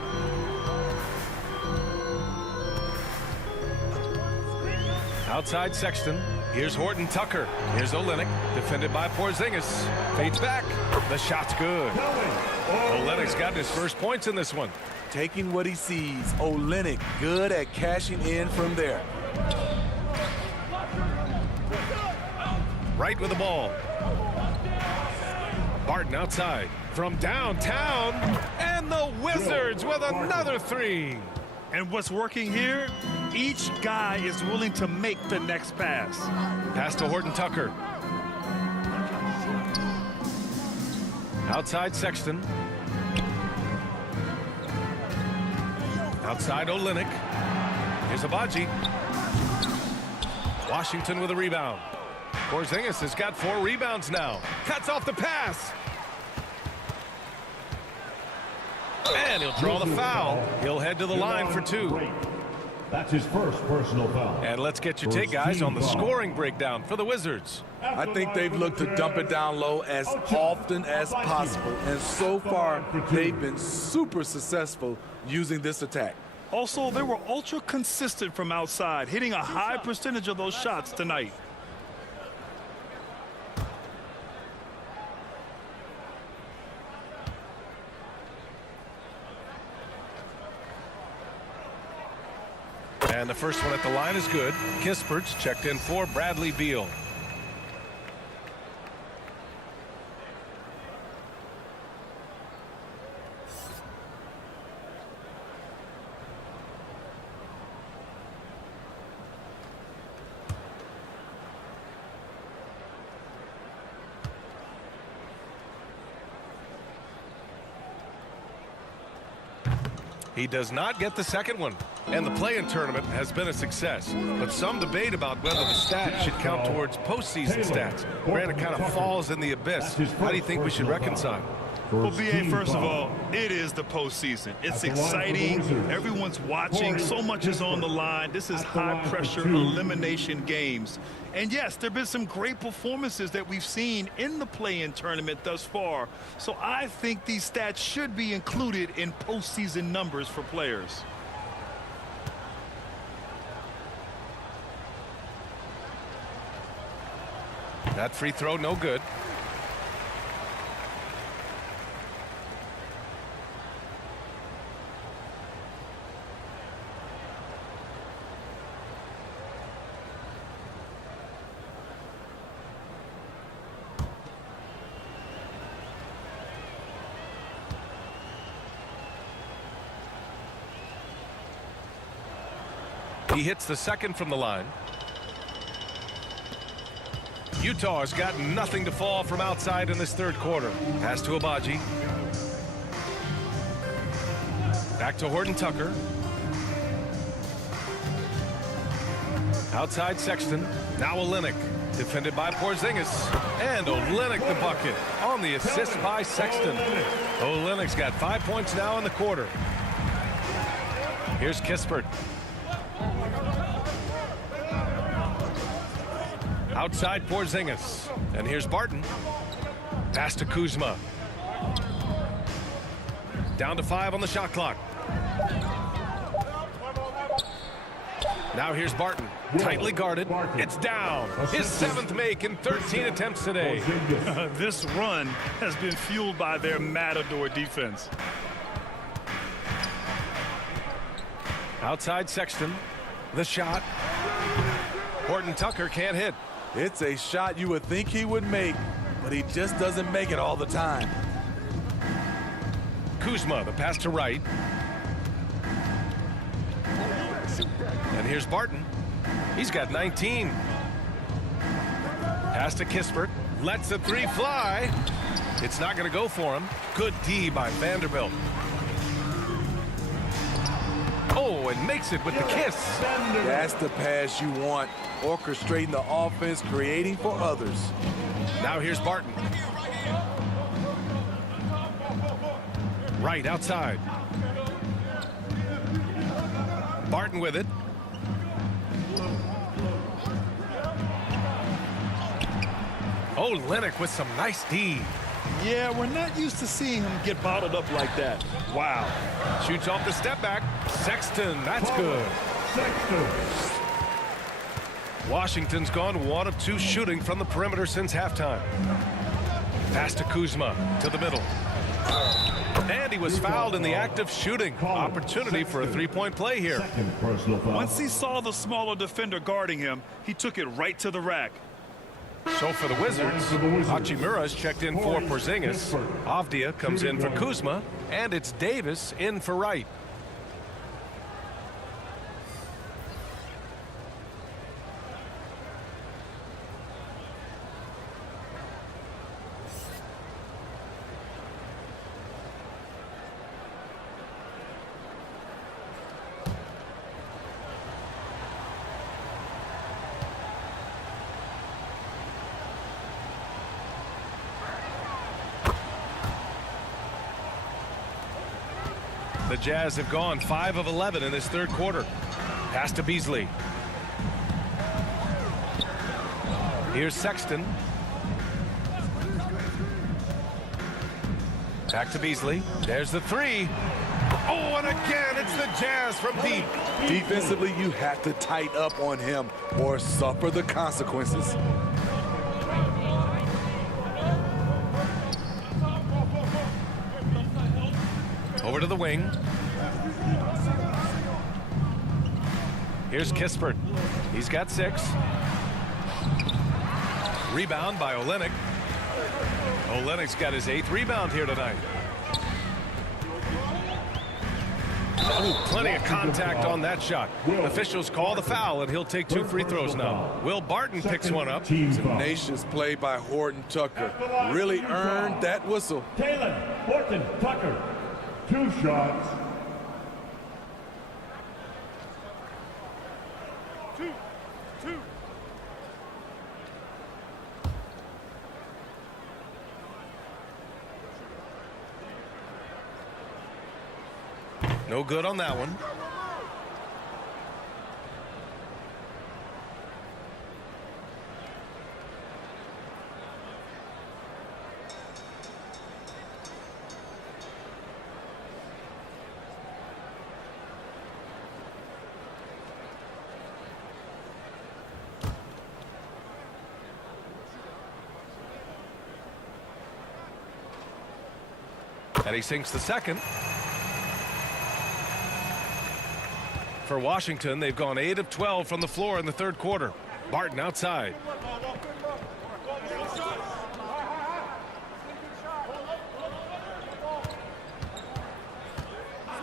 Outside Sexton. Here's Horton-Tucker. Here's Olynyk, defended by Porzingis. Fades back. The shot's good. Olynyk's got his first points in this one. Taking what he sees. Olynyk good at cashing in from there. Right with the ball. Barton outside from downtown, and the Wizards with another three. And what's working here? Each guy is willing to make the next pass. Pass to Horton-Tucker. Outside Sexton. Outside Olynyk. Here's Abaji. Washington with a rebound. Porzingis has got 4 rebounds now. Cuts off the pass. And he'll draw the foul. He'll head to the line for 2. That's his first personal foul. And let's get your take, guys, on the scoring breakdown for the Wizards. I think they've looked to dump it down low as often as possible. And so far, they've been super successful using this attack. Also, they were ultra consistent from outside, hitting a high percentage of those shots tonight. And the first one at the line is good. Kispert's checked in for Bradley Beal. He does not get the second one. And the play-in tournament has been a success. But some debate about whether the stats should count towards postseason stats. Brandon kind of falls in the abyss. How do you think we should reconcile? Well, B.A., first of all, it is the postseason. It's exciting. Everyone's watching. So much is on the line. This is high-pressure elimination games. And, yes, there have been some great performances that we've seen in the play-in tournament thus far. So I think these stats should be included in postseason numbers for players. That free throw, no good. He hits the second from the line. Utah has got nothing to fall from outside in this third quarter. Pass to Abaji. Back to Horton-Tucker. Outside Sexton. Now Olynyk. Defended by Porzingis. And Olynyk the bucket on the assist by Sexton. Olynyk's got 5 points now in the quarter. Here's Kispert. Outside Porzingis. And here's Barton. Pass to Kuzma. Down to 5 on the shot clock. Now here's Barton. Tightly guarded. It's down. His 7th make in 13 attempts today. This run has been fueled by their Matador defense. Outside Sexton. The shot. Horton-Tucker can't hit. It's a shot you would think he would make, but he just doesn't make it all the time. Kuzma, the pass to Wright. And here's Barton. He's got 19. Pass to Kispert. Lets the 3 fly. It's not going to go for him. Good D by Vanderbilt. Oh, and makes it with the kiss. That's the pass you want. Orchestrating the offense, creating for others. Now here's Barton. Right outside. Barton with it. Oh, Olynyk with some nice D. Yeah, we're not used to seeing him get bottled up like that. Wow. Shoots off the step back. Sexton, that's good. Sexton. Washington's gone 1 of 2 shooting from the perimeter since halftime. Pass to Kuzma to the middle. And he was fouled in the act of shooting. Opportunity for a three-point play here. Second personal foul. Once he saw the smaller defender guarding him, he took it right to the rack. So for the Wizards, Hachimura's checked in for Porzingis. Avdia comes in for Kuzma, and it's Davis in for Wright. The Jazz have gone 5 of 11 in this third quarter. Pass to Beasley. Here's Sexton. Back to Beasley. There's the three. Oh, and again, it's the Jazz from deep. Defensively, you have to tighten up on him or suffer the consequences. Over to the wing. Here's Kispert. He's got 6. Rebound by Olynyk. Olynyk's got his 8th rebound here tonight. Oh, plenty of contact on that shot. Officials call the foul, and he'll take 2 free throws now. Will Barton picks one up. Tenacious play by Horton-Tucker. Really earned that whistle. Taylor Horton-Tucker. 2 shots. No good on that one. And he sinks the second. For Washington, they've gone 8 of 12 from the floor in the third quarter. Barton outside.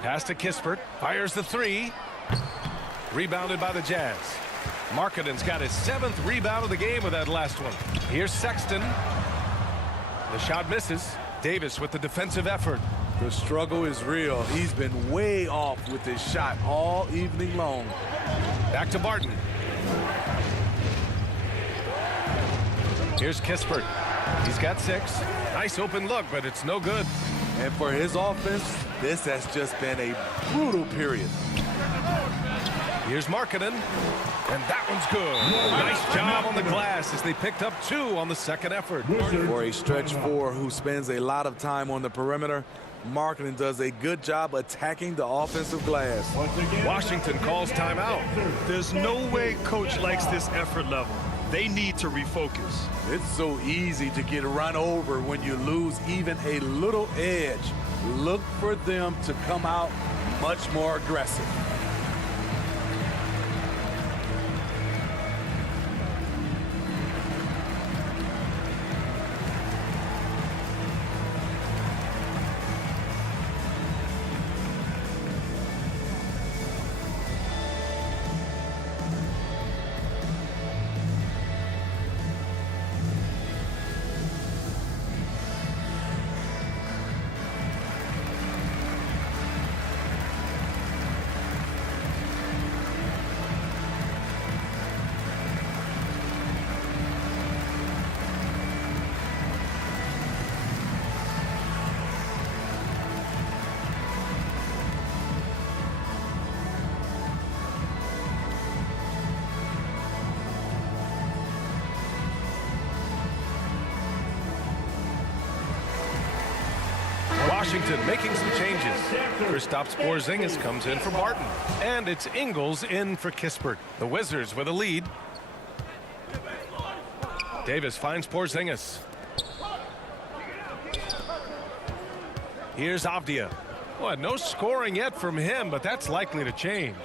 Pass to Kispert. Fires the 3. Rebounded by the Jazz. Markkanen's got his 7th rebound of the game with that last one. Here's Sexton. The shot misses. Davis with the defensive effort. The struggle is real. He's been way off with his shot all evening long. Back to Barton. Here's Kispert. He's got 6. Nice open look, but it's no good. And for his offense, this has just been a brutal period. Here's Markkanen, and that one's good. Nice job on the glass as they picked up 2 on the second effort. For a stretch 4 who spends a lot of time on the perimeter, Markkanen does a good job attacking the offensive glass. Washington calls timeout. There's no way coach likes this effort level. They need to refocus. It's so easy to get run over when you lose even a little edge. Look for them to come out much more aggressive. Washington making some changes. Kristaps Porzingis comes in for Martin. And it's Ingles in for Kispert. The Wizards with a lead. Davis finds Porzingis. Here's Avdia. Well, no scoring yet from him, but that's likely to change.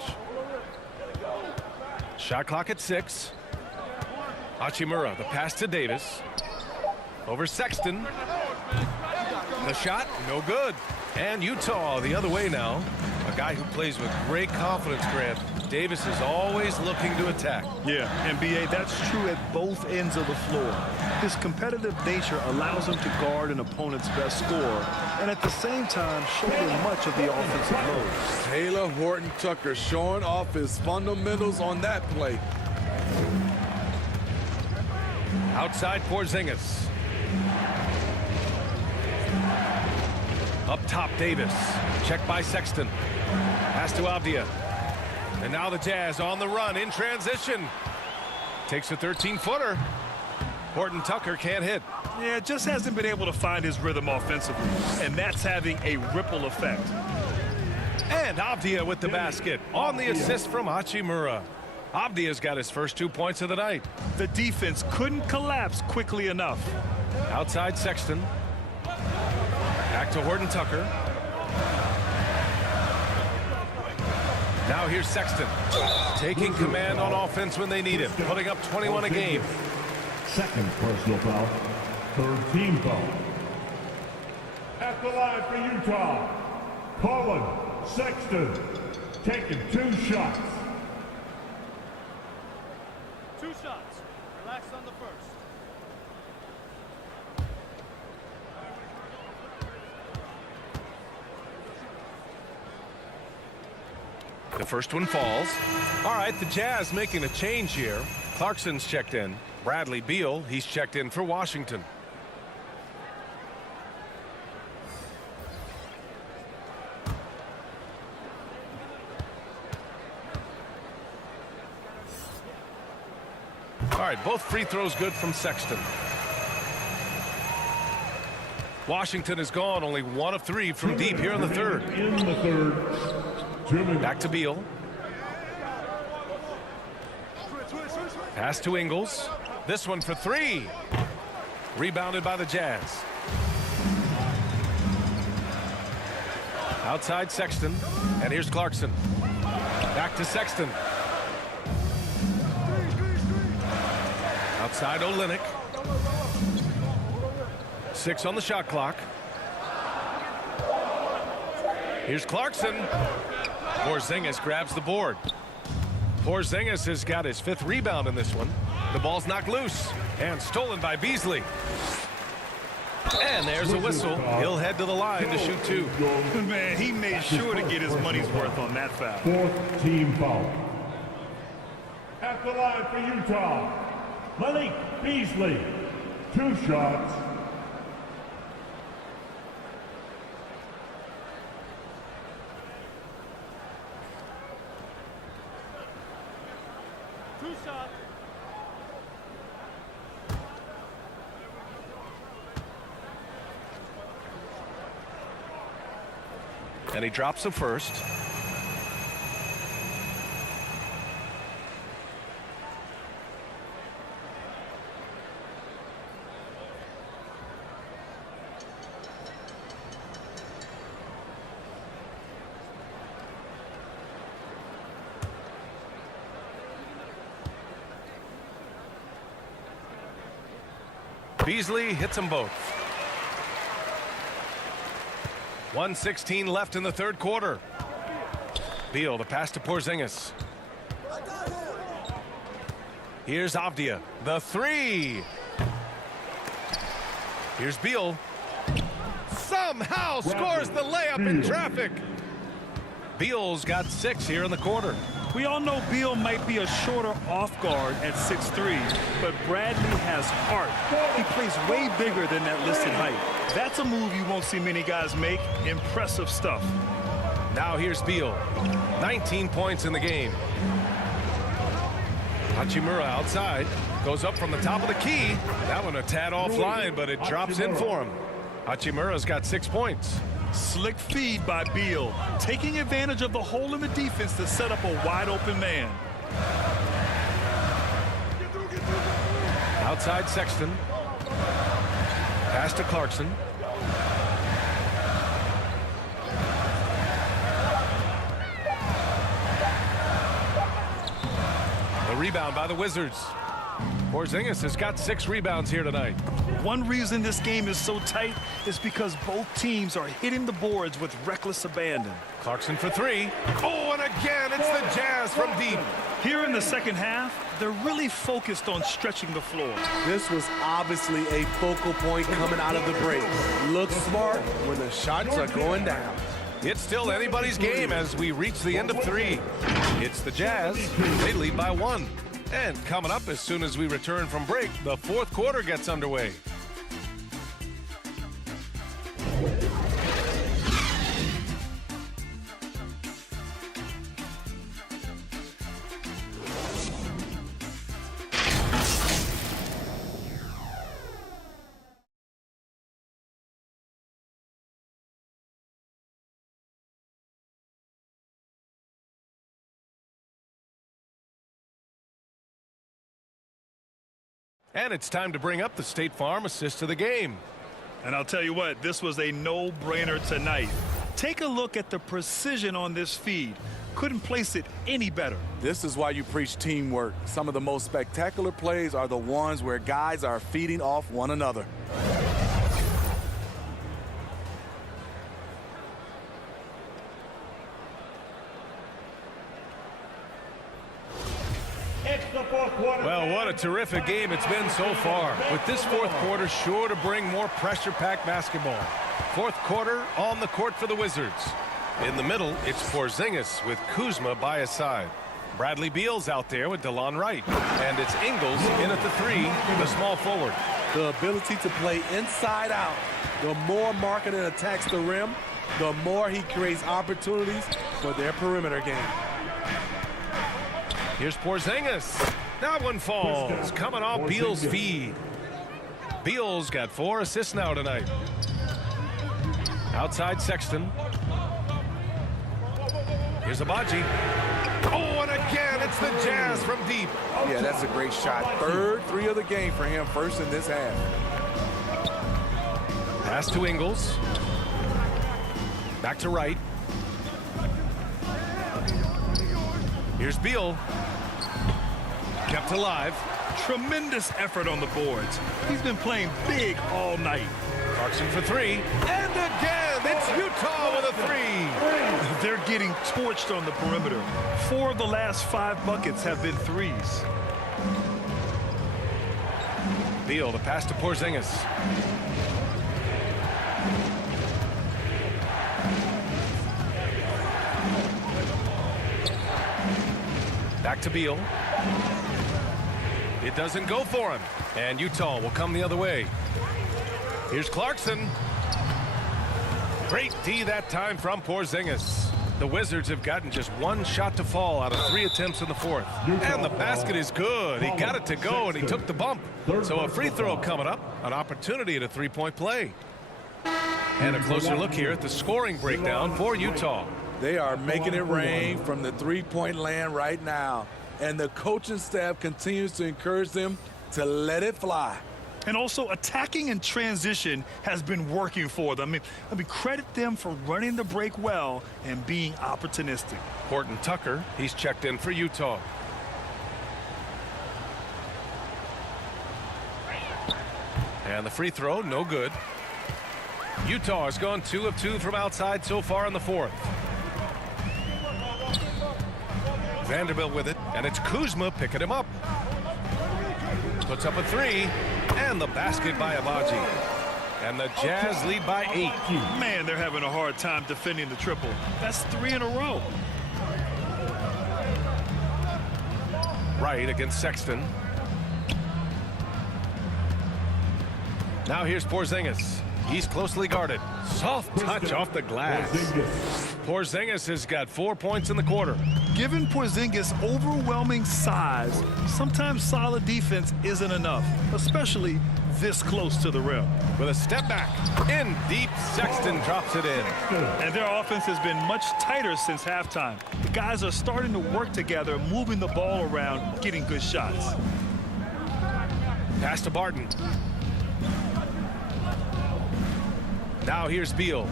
Shot clock at 6. Hachimura, the pass to Davis. Over Sexton. The shot, no good. And Utah the other way now. A guy who plays with great confidence, Grant. Davis is always looking to attack. Yeah, NBA, that's true at both ends of the floor. His competitive nature allows him to guard an opponent's best scorer and at the same time shoulder much of the offensive load. Taylor Horton-Tucker showing off his fundamentals on that play. Outside Porzingis. Up top, Davis. Checked by Sexton. Pass to Avdia. And now the Jazz on the run in transition. Takes a 13-footer. Horton-Tucker can't hit. Yeah, just hasn't been able to find his rhythm offensively, and that's having a ripple effect. And Avdia with the basket on the assist from Hachimura. Avdia's got his first 2 points of the night. The defense couldn't collapse quickly enough. Outside Sexton. Back to Horton-Tucker. Now here's Sexton. Taking command on offense when they need it. Putting up 21 a game. Second personal foul. Third team foul. At the line for Utah, Colin Sexton taking 2 shots. 2 shots. Relax on the first. The first one falls. All right, the Jazz making a change here. Clarkson's checked in. Bradley Beal, he's checked in for Washington. All right, both free throws good from Sexton. Washington has gone only 1 of 3 from deep here in the third. In the third. 2 minutes. Back to Beal. Pass to Ingles. This one for 3. Rebounded by the Jazz. Outside Sexton. And here's Clarkson. Back to Sexton. Outside Olynyk. 6 on the shot clock. Here's Clarkson. Porzingis grabs the board. Porzingis has got his 5th rebound in this one. The ball's knocked loose and stolen by Beasley. And there's a whistle. He'll head to the line to shoot 2. Man, he made sure to get his money's worth on that foul. 4th team foul. At the line for Utah, Malik Beasley. 2 shots. And he drops the first. Beasley hits them both. 1:16 left in the third quarter. Beal, the pass to Porzingis. Here's Avdia, the 3. Here's Beal. Somehow scores the layup in traffic. Beal's got 6 here in the quarter. We all know Beal might be a shorter off guard at 6'3", but Bradley has heart. He plays way bigger than that listed height. That's a move you won't see many guys make. Impressive stuff. Now here's Beal. 19 points in the game. Hachimura outside. Goes up from the top of the key. That one a tad offline, but it drops in for him. Hachimura's got 6 points. Slick feed by Beal, taking advantage of the hole in the defense to set up a wide open man. Outside Sexton. Pass to Clarkson. The rebound by the Wizards. Porzingis has got 6 rebounds here tonight. One reason this game is so tight is because both teams are hitting the boards with reckless abandon. Clarkson for 3. Oh, and again, it's the Jazz from deep. Here in the second half, they're really focused on stretching the floor. This was obviously a focal point coming out of the break. Look smart when the shots are going down. It's still anybody's game as we reach the end of 3. It's the Jazz. They lead by 1. And coming up as soon as we return from break, the 4th quarter gets underway. And it's time to bring up the State Farm assist of the game. And I'll tell you what, this was a no-brainer tonight. Take a look at the precision on this feed. Couldn't place it any better. This is why you preach teamwork. Some of the most spectacular plays are the ones where guys are feeding off one another. Well, what a terrific game it's been so far. With this 4th quarter sure to bring more pressure-packed basketball. 4th quarter on the court for the Wizards. In the middle, it's Porzingis with Kuzma by his side. Bradley Beal's out there with DeLon Wright. And it's Ingles in at the 3, the small forward. The ability to play inside out. The more Markkanen attacks the rim, the more he creates opportunities for their perimeter game. Here's Porzingis. That one falls. Coming off Beal's feed. Beal's got 4 assists now tonight. Outside Sexton. Here's Abaji. Oh, and again, it's the Jazz from deep. Yeah, that's a great shot. 3rd 3 of the game for him, first in this half. Pass to Ingles. Back to Wright. Here's Beal. Kept alive. Tremendous effort on the boards. He's been playing big all night. Clarkson for 3. And again, it's Utah with a 3. They're getting torched on the perimeter. 4 of the last 5 buckets have been threes. Beal to pass to Porzingis. Back to Beal. It doesn't go for him. And Utah will come the other way. Here's Clarkson. Great D that time from Porzingis. The Wizards have gotten just 1 shot to fall out of 3 attempts in the 4th. And the basket is good. He got it to go, and he took the bump. So a free throw coming up. An opportunity at a 3-point play. And a closer look here at the scoring breakdown for Utah. They are making it rain from the 3-point land right now. And the coaching staff continues to encourage them to let it fly. And also attacking in transition has been working for them. I mean, credit them for running the break well and being opportunistic. Horton-Tucker, he's checked in for Utah. And the free throw, no good. Utah has gone 2 of 2 from outside so far in the 4th. Vanderbilt with it, and it's Kuzma picking him up. Puts up a 3, and the basket by Abaji. And the Jazz lead by 8. Man, they're having a hard time defending the triple. That's 3 in a row. Wright against Sexton. Now here's Porzingis. He's closely guarded. Soft touch off the glass. Porzingis has got 4 points in the quarter. Given Porzingis' overwhelming size, sometimes solid defense isn't enough, especially this close to the rim. With a step back. In deep, Sexton drops it in. And their offense has been much tighter since halftime. The guys are starting to work together, moving the ball around, getting good shots. Pass to Barton. Now here's Beal.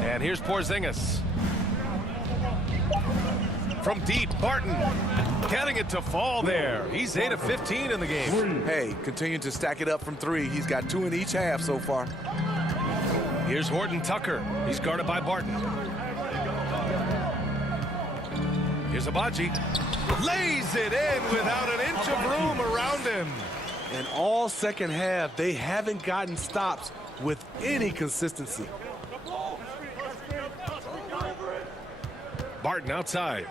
And here's Porzingis. From deep, Barton getting it to fall there. He's 8 of 15 in the game. Hey, continue to stack it up from 3. He's got 2 in each half so far. Here's Horton-Tucker. He's guarded by Barton. Here's Abaji. Lays it in without an inch of room around him. And all second half, they haven't gotten stops with any consistency. Barton outside.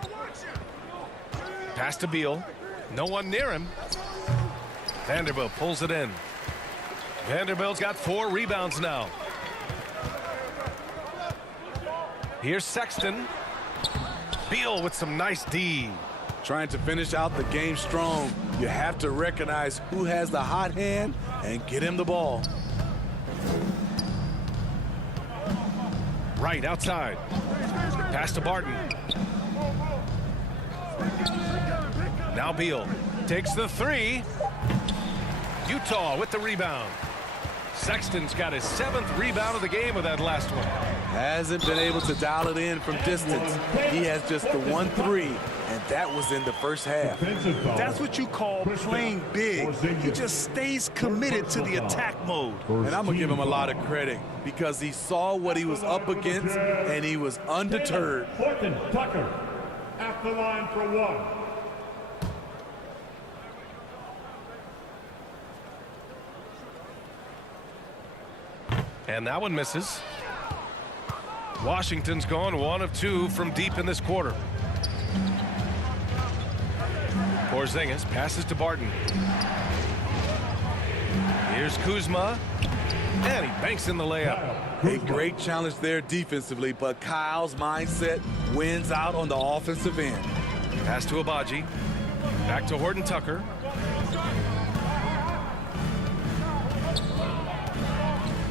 Pass to Beal. No one near him. Vanderbilt pulls it in. Vanderbilt's got 4 rebounds now. Here's Sexton. Beal with some nice D. Trying to finish out the game strong. You have to recognize who has the hot hand and get him the ball. Right outside. Pass to Barton. Now Beal takes the 3. Utah with the rebound. Sexton's got his 7th rebound of the game with that last one. Hasn't been able to dial it in from distance. He has just the 1-3, and that was in the first half. That's what you call playing big. He just stays committed to the attack mode. And I'm going to give him a lot of credit because he saw what he was up against, and he was undeterred. Horton-Tucker at the line for 1. And that one misses. Washington's gone 1 of 2 from deep in this quarter. Porzingis passes to Barton. Here's Kuzma. And he banks in the layup. A great challenge there defensively, but Kyle's mindset wins out on the offensive end. Pass to Abaji. Back to Horton-Tucker.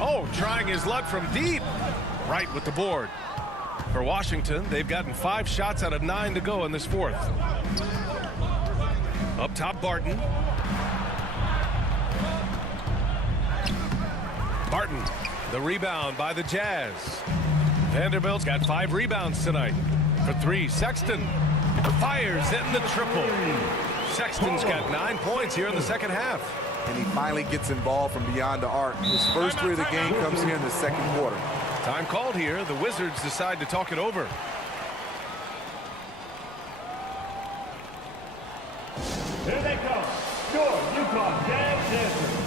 Oh, trying his luck from deep. Right with the board. For Washington, they've gotten 5 shots out of 9 to go in this 4th. Up top, Barton. Barton, the rebound by the Jazz. Vanderbilt's got 5 rebounds tonight. For 3, Sexton fires in the triple. Sexton's got 9 points here in the second half. And he finally gets involved from beyond the arc. His first 3 of the game comes here in the second quarter. Time called here. The Wizards decide to talk it over. Here they come. Your UConn Jazz Dancers.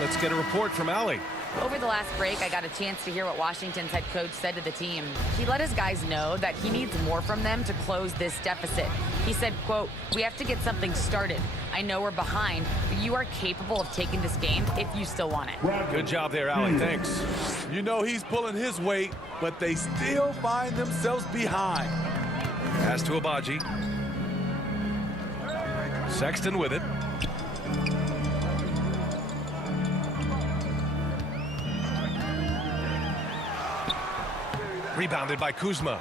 Let's get a report from Allie. Over the last break, I got a chance to hear what Washington's head coach said to the team. He let his guys know that he needs more from them to close this deficit. He said, quote, "We have to get something started. I know we're behind, but you are capable of taking this game if you still want it." Good job there, Allie. Thanks. You know he's pulling his weight, but they still find themselves behind. Pass to Abaji. Sexton with it. Rebounded by Kuzma.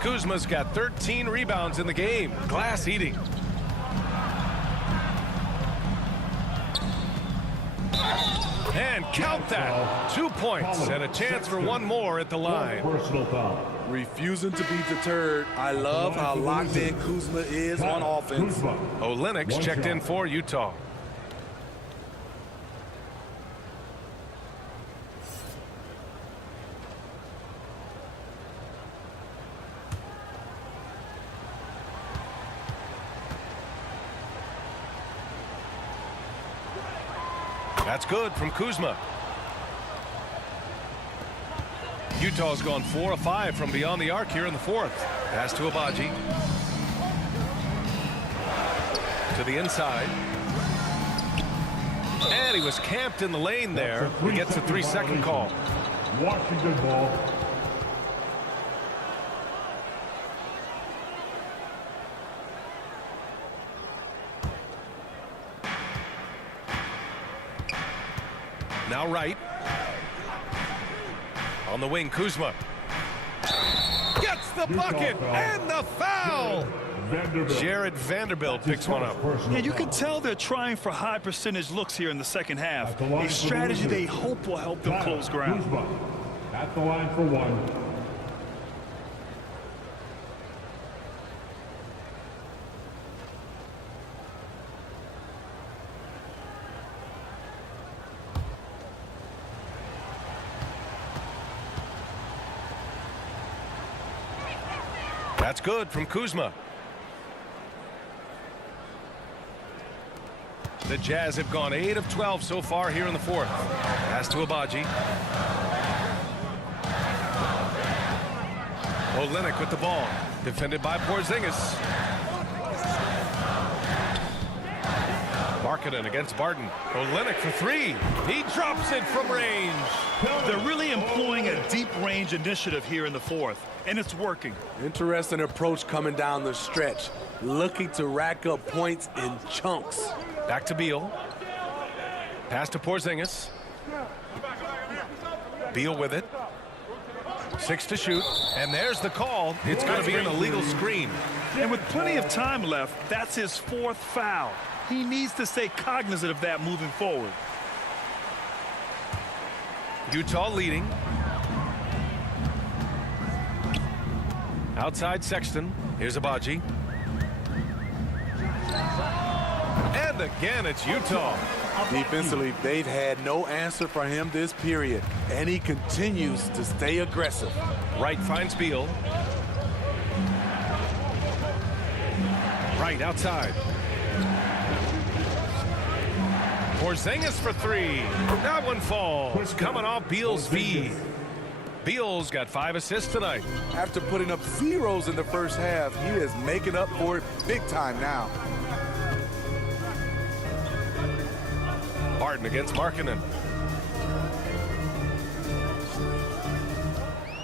Kuzma's got 13 rebounds in the game. Glass eating. And count that. 2 points and a chance for one more at the line. Personal foul. Refusing to be deterred. I love how locked in Kuzma is on offense. Olenek's checked in for Utah. That's good from Kuzma. Utah's gone 4 of 5 from beyond the arc here in the fourth. Pass to Abaji. To the inside. And he was camped in the lane there. He gets a 3-second call. Washington ball. Now right. On the wing, Kuzma. Gets the bucket and the foul. Jared Vanderbilt picks one up. Yeah, you can tell they're trying for high percentage looks here in the second half. A strategy they hope will help them close ground. At the line for one. That's good from Kuzma. The Jazz have gone 8 of 12 so far here in the fourth. Pass to Abaji. Olenek with the ball. Defended by Porzingis. Markkanen against Barton. Olenek for 3. He drops it from range. They're really employing a deep range initiative here in the fourth, and it's working. Interesting approach coming down the stretch. Looking to rack up points in chunks. Back to Beal. Pass to Porzingis. Beal with it. 6 to shoot. And there's the call. It's going to be an illegal screen. And with plenty of time left, that's his 4th foul. He needs to stay cognizant of that moving forward. Utah leading. Outside Sexton. Here's Abaji. And again, it's Utah. Defensively, they've had no answer for him this period, and he continues to stay aggressive. Wright finds Beal. Wright outside. Porzingis for 3. That one falls. Coming off Beal's feed. Beal's got 5 assists tonight. After putting up zeros in the first half, he is making up for it big time now. Barton against Markkanen.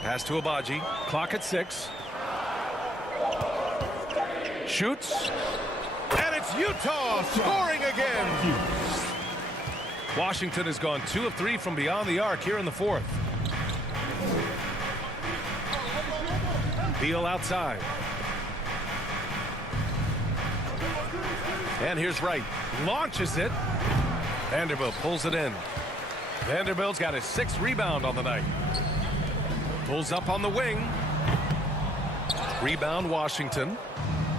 Pass to Abaji. Clock at 6. Shoots. And it's Utah scoring again. Washington has gone 2 of 3 from beyond the arc here in the fourth. Beal outside. And here's Wright. Launches it. Vanderbilt pulls it in. Vanderbilt's got his 6th rebound on the night. Pulls up on the wing. Rebound Washington.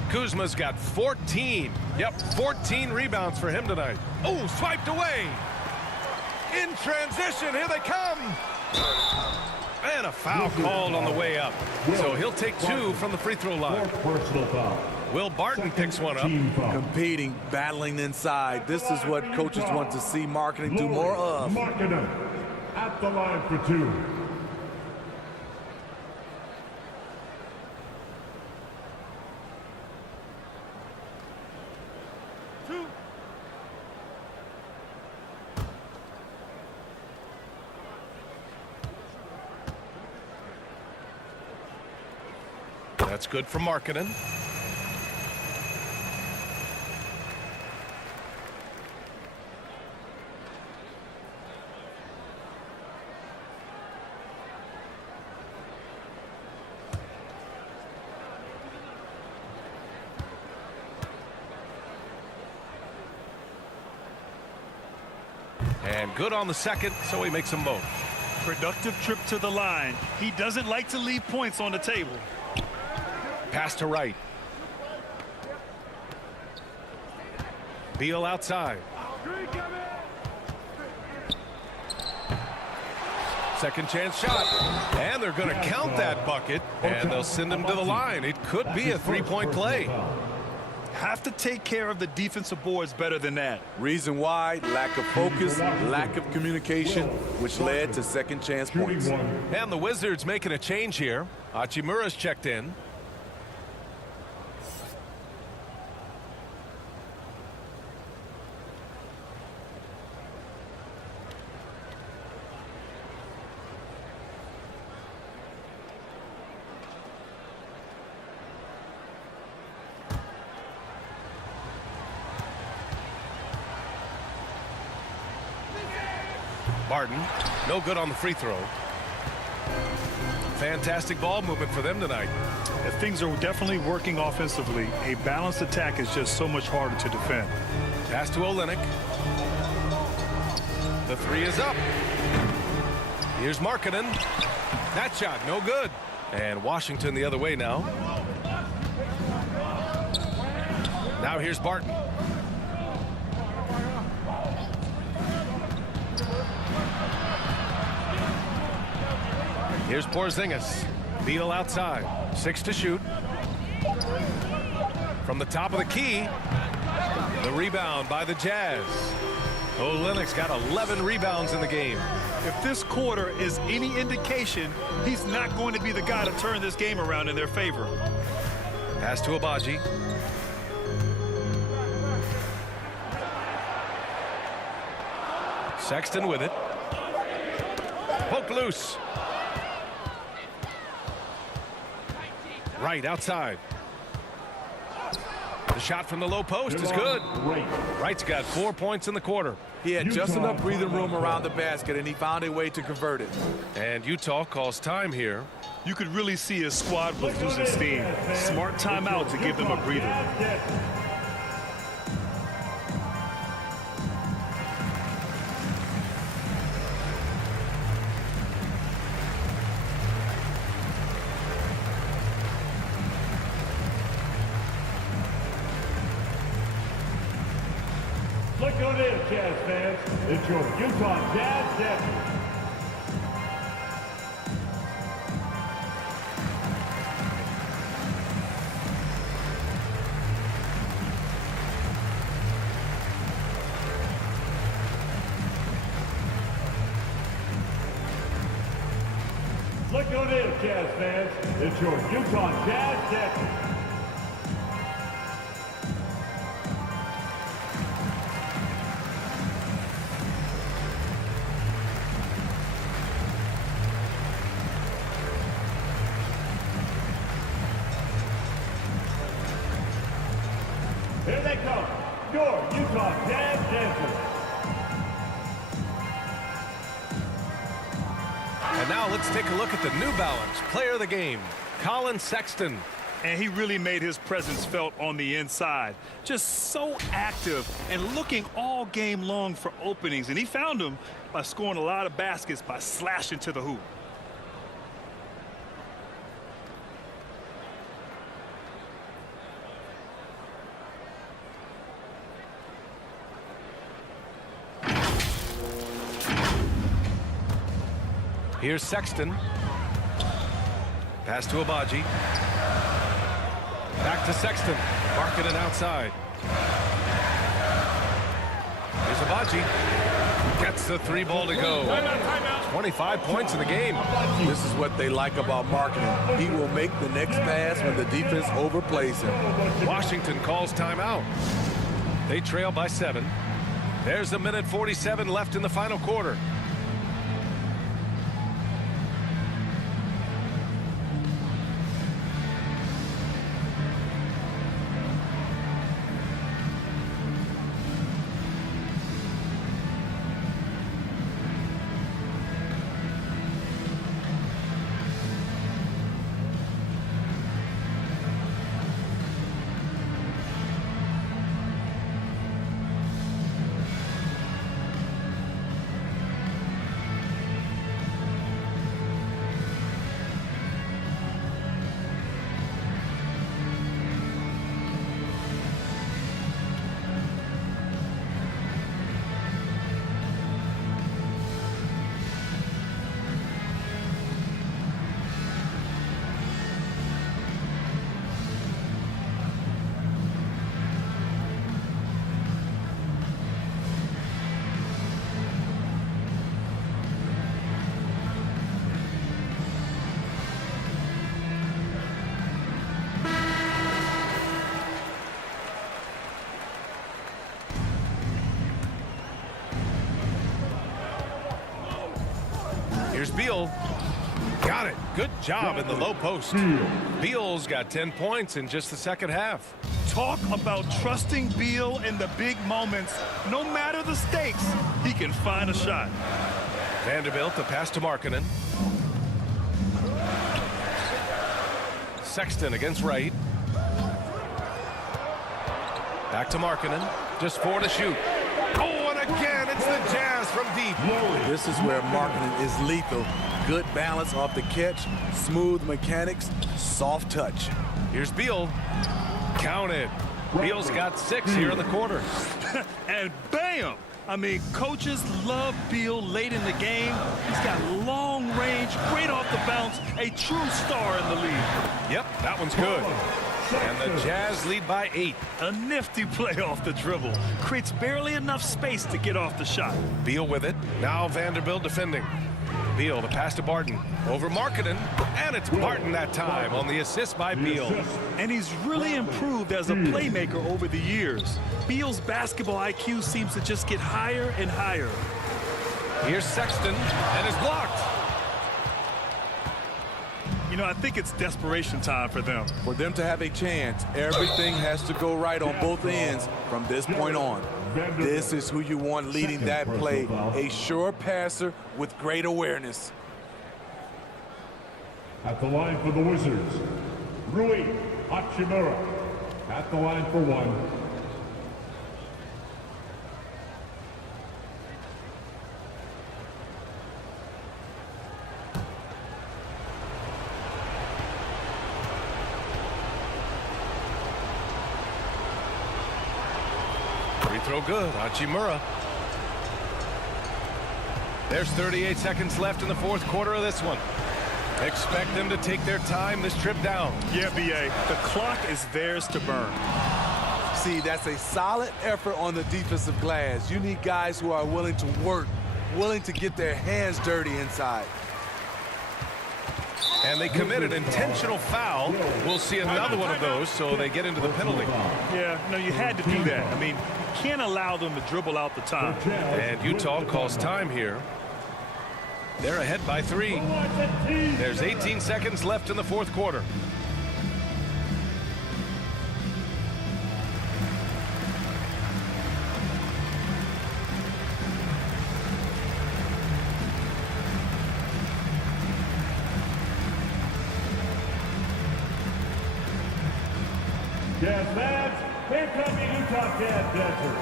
Kuzma's got 14. Yep, 14 rebounds for him tonight. Oh, swiped away. In transition, here they come. And a foul called on the way up. So he'll take 2 from the free throw line. Personal foul. Will Barton picks one up. Competing, battling inside. This is what coaches want to see Markkanen do more of. Markkanen at the line for 2. That's good for Markkanen. And good on the second, so he makes them both. Productive trip to the line. He doesn't like to leave points on the table. Pass to right. Beal outside. Second chance shot. And they're going to count that bucket. And they'll send him to the line. It could be a three-point play. Have to take care of the defensive boards better than that. Reason why, lack of focus, lack of communication, which led to second chance points. And the Wizards making a change here. Hachimura's checked in. Barton, no good on the free throw. Fantastic ball movement for them tonight. Things are definitely working offensively. A balanced attack is just so much harder to defend. Pass to Olynyk. The three is up. Here's Markkanen. That shot, no good. And Washington the other way now. Now here's Barton. Here's Porzingis. Beal outside. 6 to shoot. From the top of the key. The rebound by the Jazz. Olynyk's got 11 rebounds in the game. If this quarter is any indication, he's not going to be the guy to turn this game around in their favor. Pass to Abaji. Sexton with it. Poked loose. Right outside. The shot from the low post is good. Wright's got 4 points in the quarter. He had just enough breathing room around the basket, and he found a way to convert it. And Utah calls time here. You could really see his squad was losing steam. Smart timeout to give them a breather. Look on in, Jazz fans. It's your Utah Jazz Devils. Look on in, Jazz fans. It's your Utah Jazz Devils. Here they come, your Utah Jazz dancers. And now let's take a look at the New Balance player of the game, Colin Sexton. And he really made his presence felt on the inside. Just so active and looking all game long for openings. And he found them by scoring a lot of baskets by slashing to the hoop. Here's Sexton. Pass to Abaji. Back to Sexton. Markkanen outside. Here's Abaji. Gets the three ball to go. 25 points in the game. This is what they like about Markkanen. He will make the next pass when the defense overplays him. Washington calls timeout. They trail by 7. There's a minute 47 left in the final quarter. Here's Beal. Got it. Good job in the low post. Beal's got 10 points in just the second half. Talk about trusting Beal in the big moments. No matter the stakes, he can find a shot. Vanderbilt, a pass to Markkanen. Sexton against Wright. Back to Markkanen. Just 4 to shoot. Oh, and again, it's the Jazz from deep. This is where Markkanen is lethal. Good balance off the catch, smooth mechanics, soft touch. Here's Beal. Count it. Beal's got 6 here in the quarter. And bam! I mean, coaches love Beal late in the game. He's got long range, great off the bounce, a true star in the league. Yep, that one's good. And the Jazz lead by 8. A nifty play off the dribble. Creates barely enough space to get off the shot. Beal with it. Now Vanderbilt defending. Beal, the pass to Barton. Over Markkanen. And it's Barton that time on the assist by Beal. And he's really improved as a playmaker over the years. Beal's basketball IQ seems to just get higher and higher. Here's Sexton, and is blocked. You know, I think it's desperation time for them. For them to have a chance, everything has to go right on both ends from this point on. This is who you want leading that play, a sure passer with great awareness. At the line for the Wizards, Rui Hachimura. At the line for 1. Free throw good. Hachimura. There's 38 seconds left in the fourth quarter of this one. Expect them to take their time this trip down. Yeah, B.A., the clock is theirs to burn. See, that's a solid effort on the defensive glass. You need guys who are willing to work, willing to get their hands dirty inside. And they commit an intentional foul. We'll see another one of those, so they get into the penalty. Yeah, no, you had to do that. I mean, you can't allow them to dribble out the time. And Utah calls time here. They're ahead by 3. There's 18 seconds left in the fourth quarter. Jazz fans, here come the Utah Jazz dancers.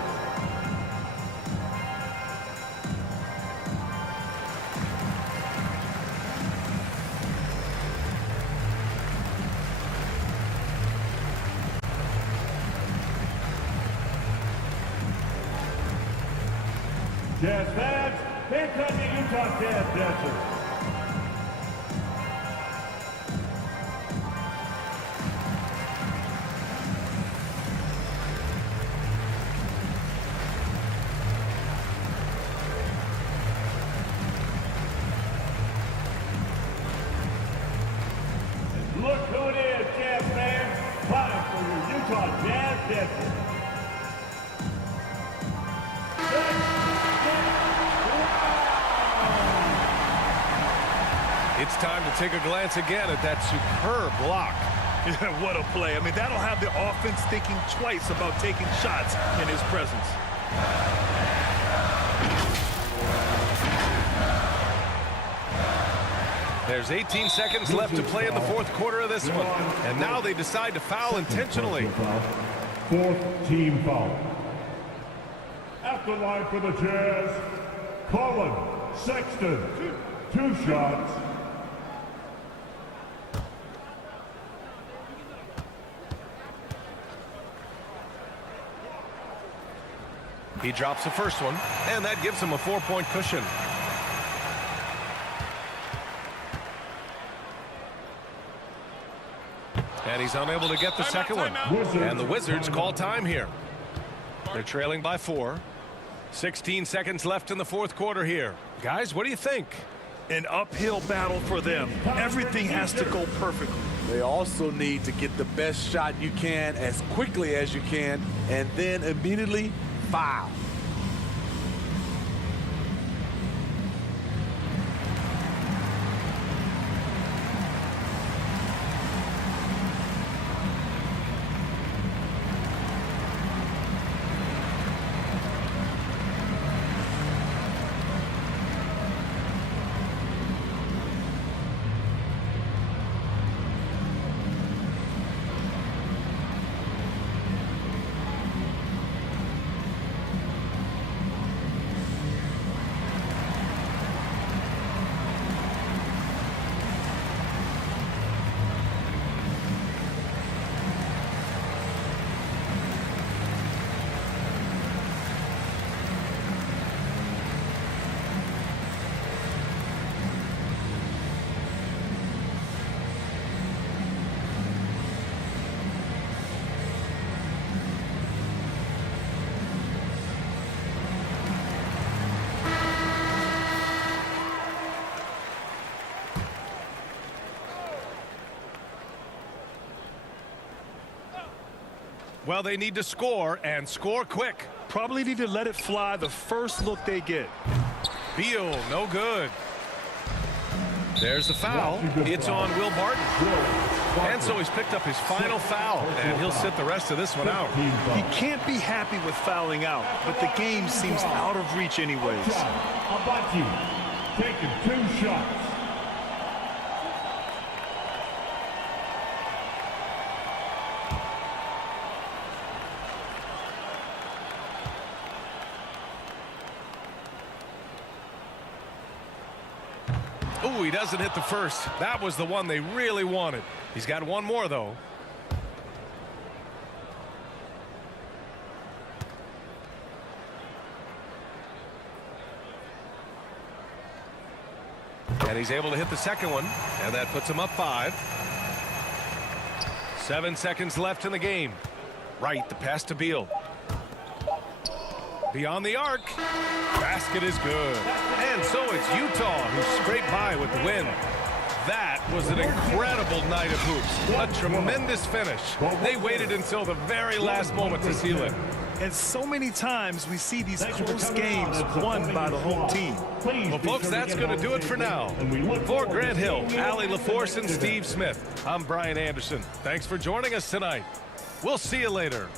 Jazz fans, here come the Utah Jazz dancers. Look who it is, Jazz fans. Time for your Utah Jazz dancers. It's time to take a glance again at that superb block. Yeah, what a play. I mean, that'll have the offense thinking twice about taking shots in his presence. There's 18 seconds left to play in the fourth quarter of this one. And now they decide to foul intentionally. Fourth team foul. At the line for the Jazz, Colin Sexton. 2 shots. He drops the first one, and that gives him a 4-point cushion. And he's unable to get the second one. And the Wizards call time here. They're trailing by 4. 16 seconds left in the fourth quarter here. Guys, what do you think? An uphill battle for them. Everything has to go perfectly. They also need to get the best shot you can as quickly as you can, and then immediately foul. Well, they need to score and score quick. Probably need to let it fly the first look they get. Beal, no good. There's the foul. It's on Will Barton. And so he's picked up his final foul, and he'll sit the rest of this one out. He can't be happy with fouling out, but the game seems out of reach anyways. Abachi taking 2 shots. Ooh, he doesn't hit the first. That was the one they really wanted. He's got one more, though. And he's able to hit the second one, and that puts him up 5. 7 seconds left in the game. Right, the pass to Beal. Beyond the arc. Basket is good. And so it's Utah who scraped by with the win. That was an incredible night of hoops. A tremendous finish. They waited until the very last moment to seal it. And so many times we see these close games won by the home team. Well, folks, that's going to do it for now. For Grant Hill, Allie LaForce, and Steve Smith, I'm Brian Anderson. Thanks for joining us tonight. We'll see you later.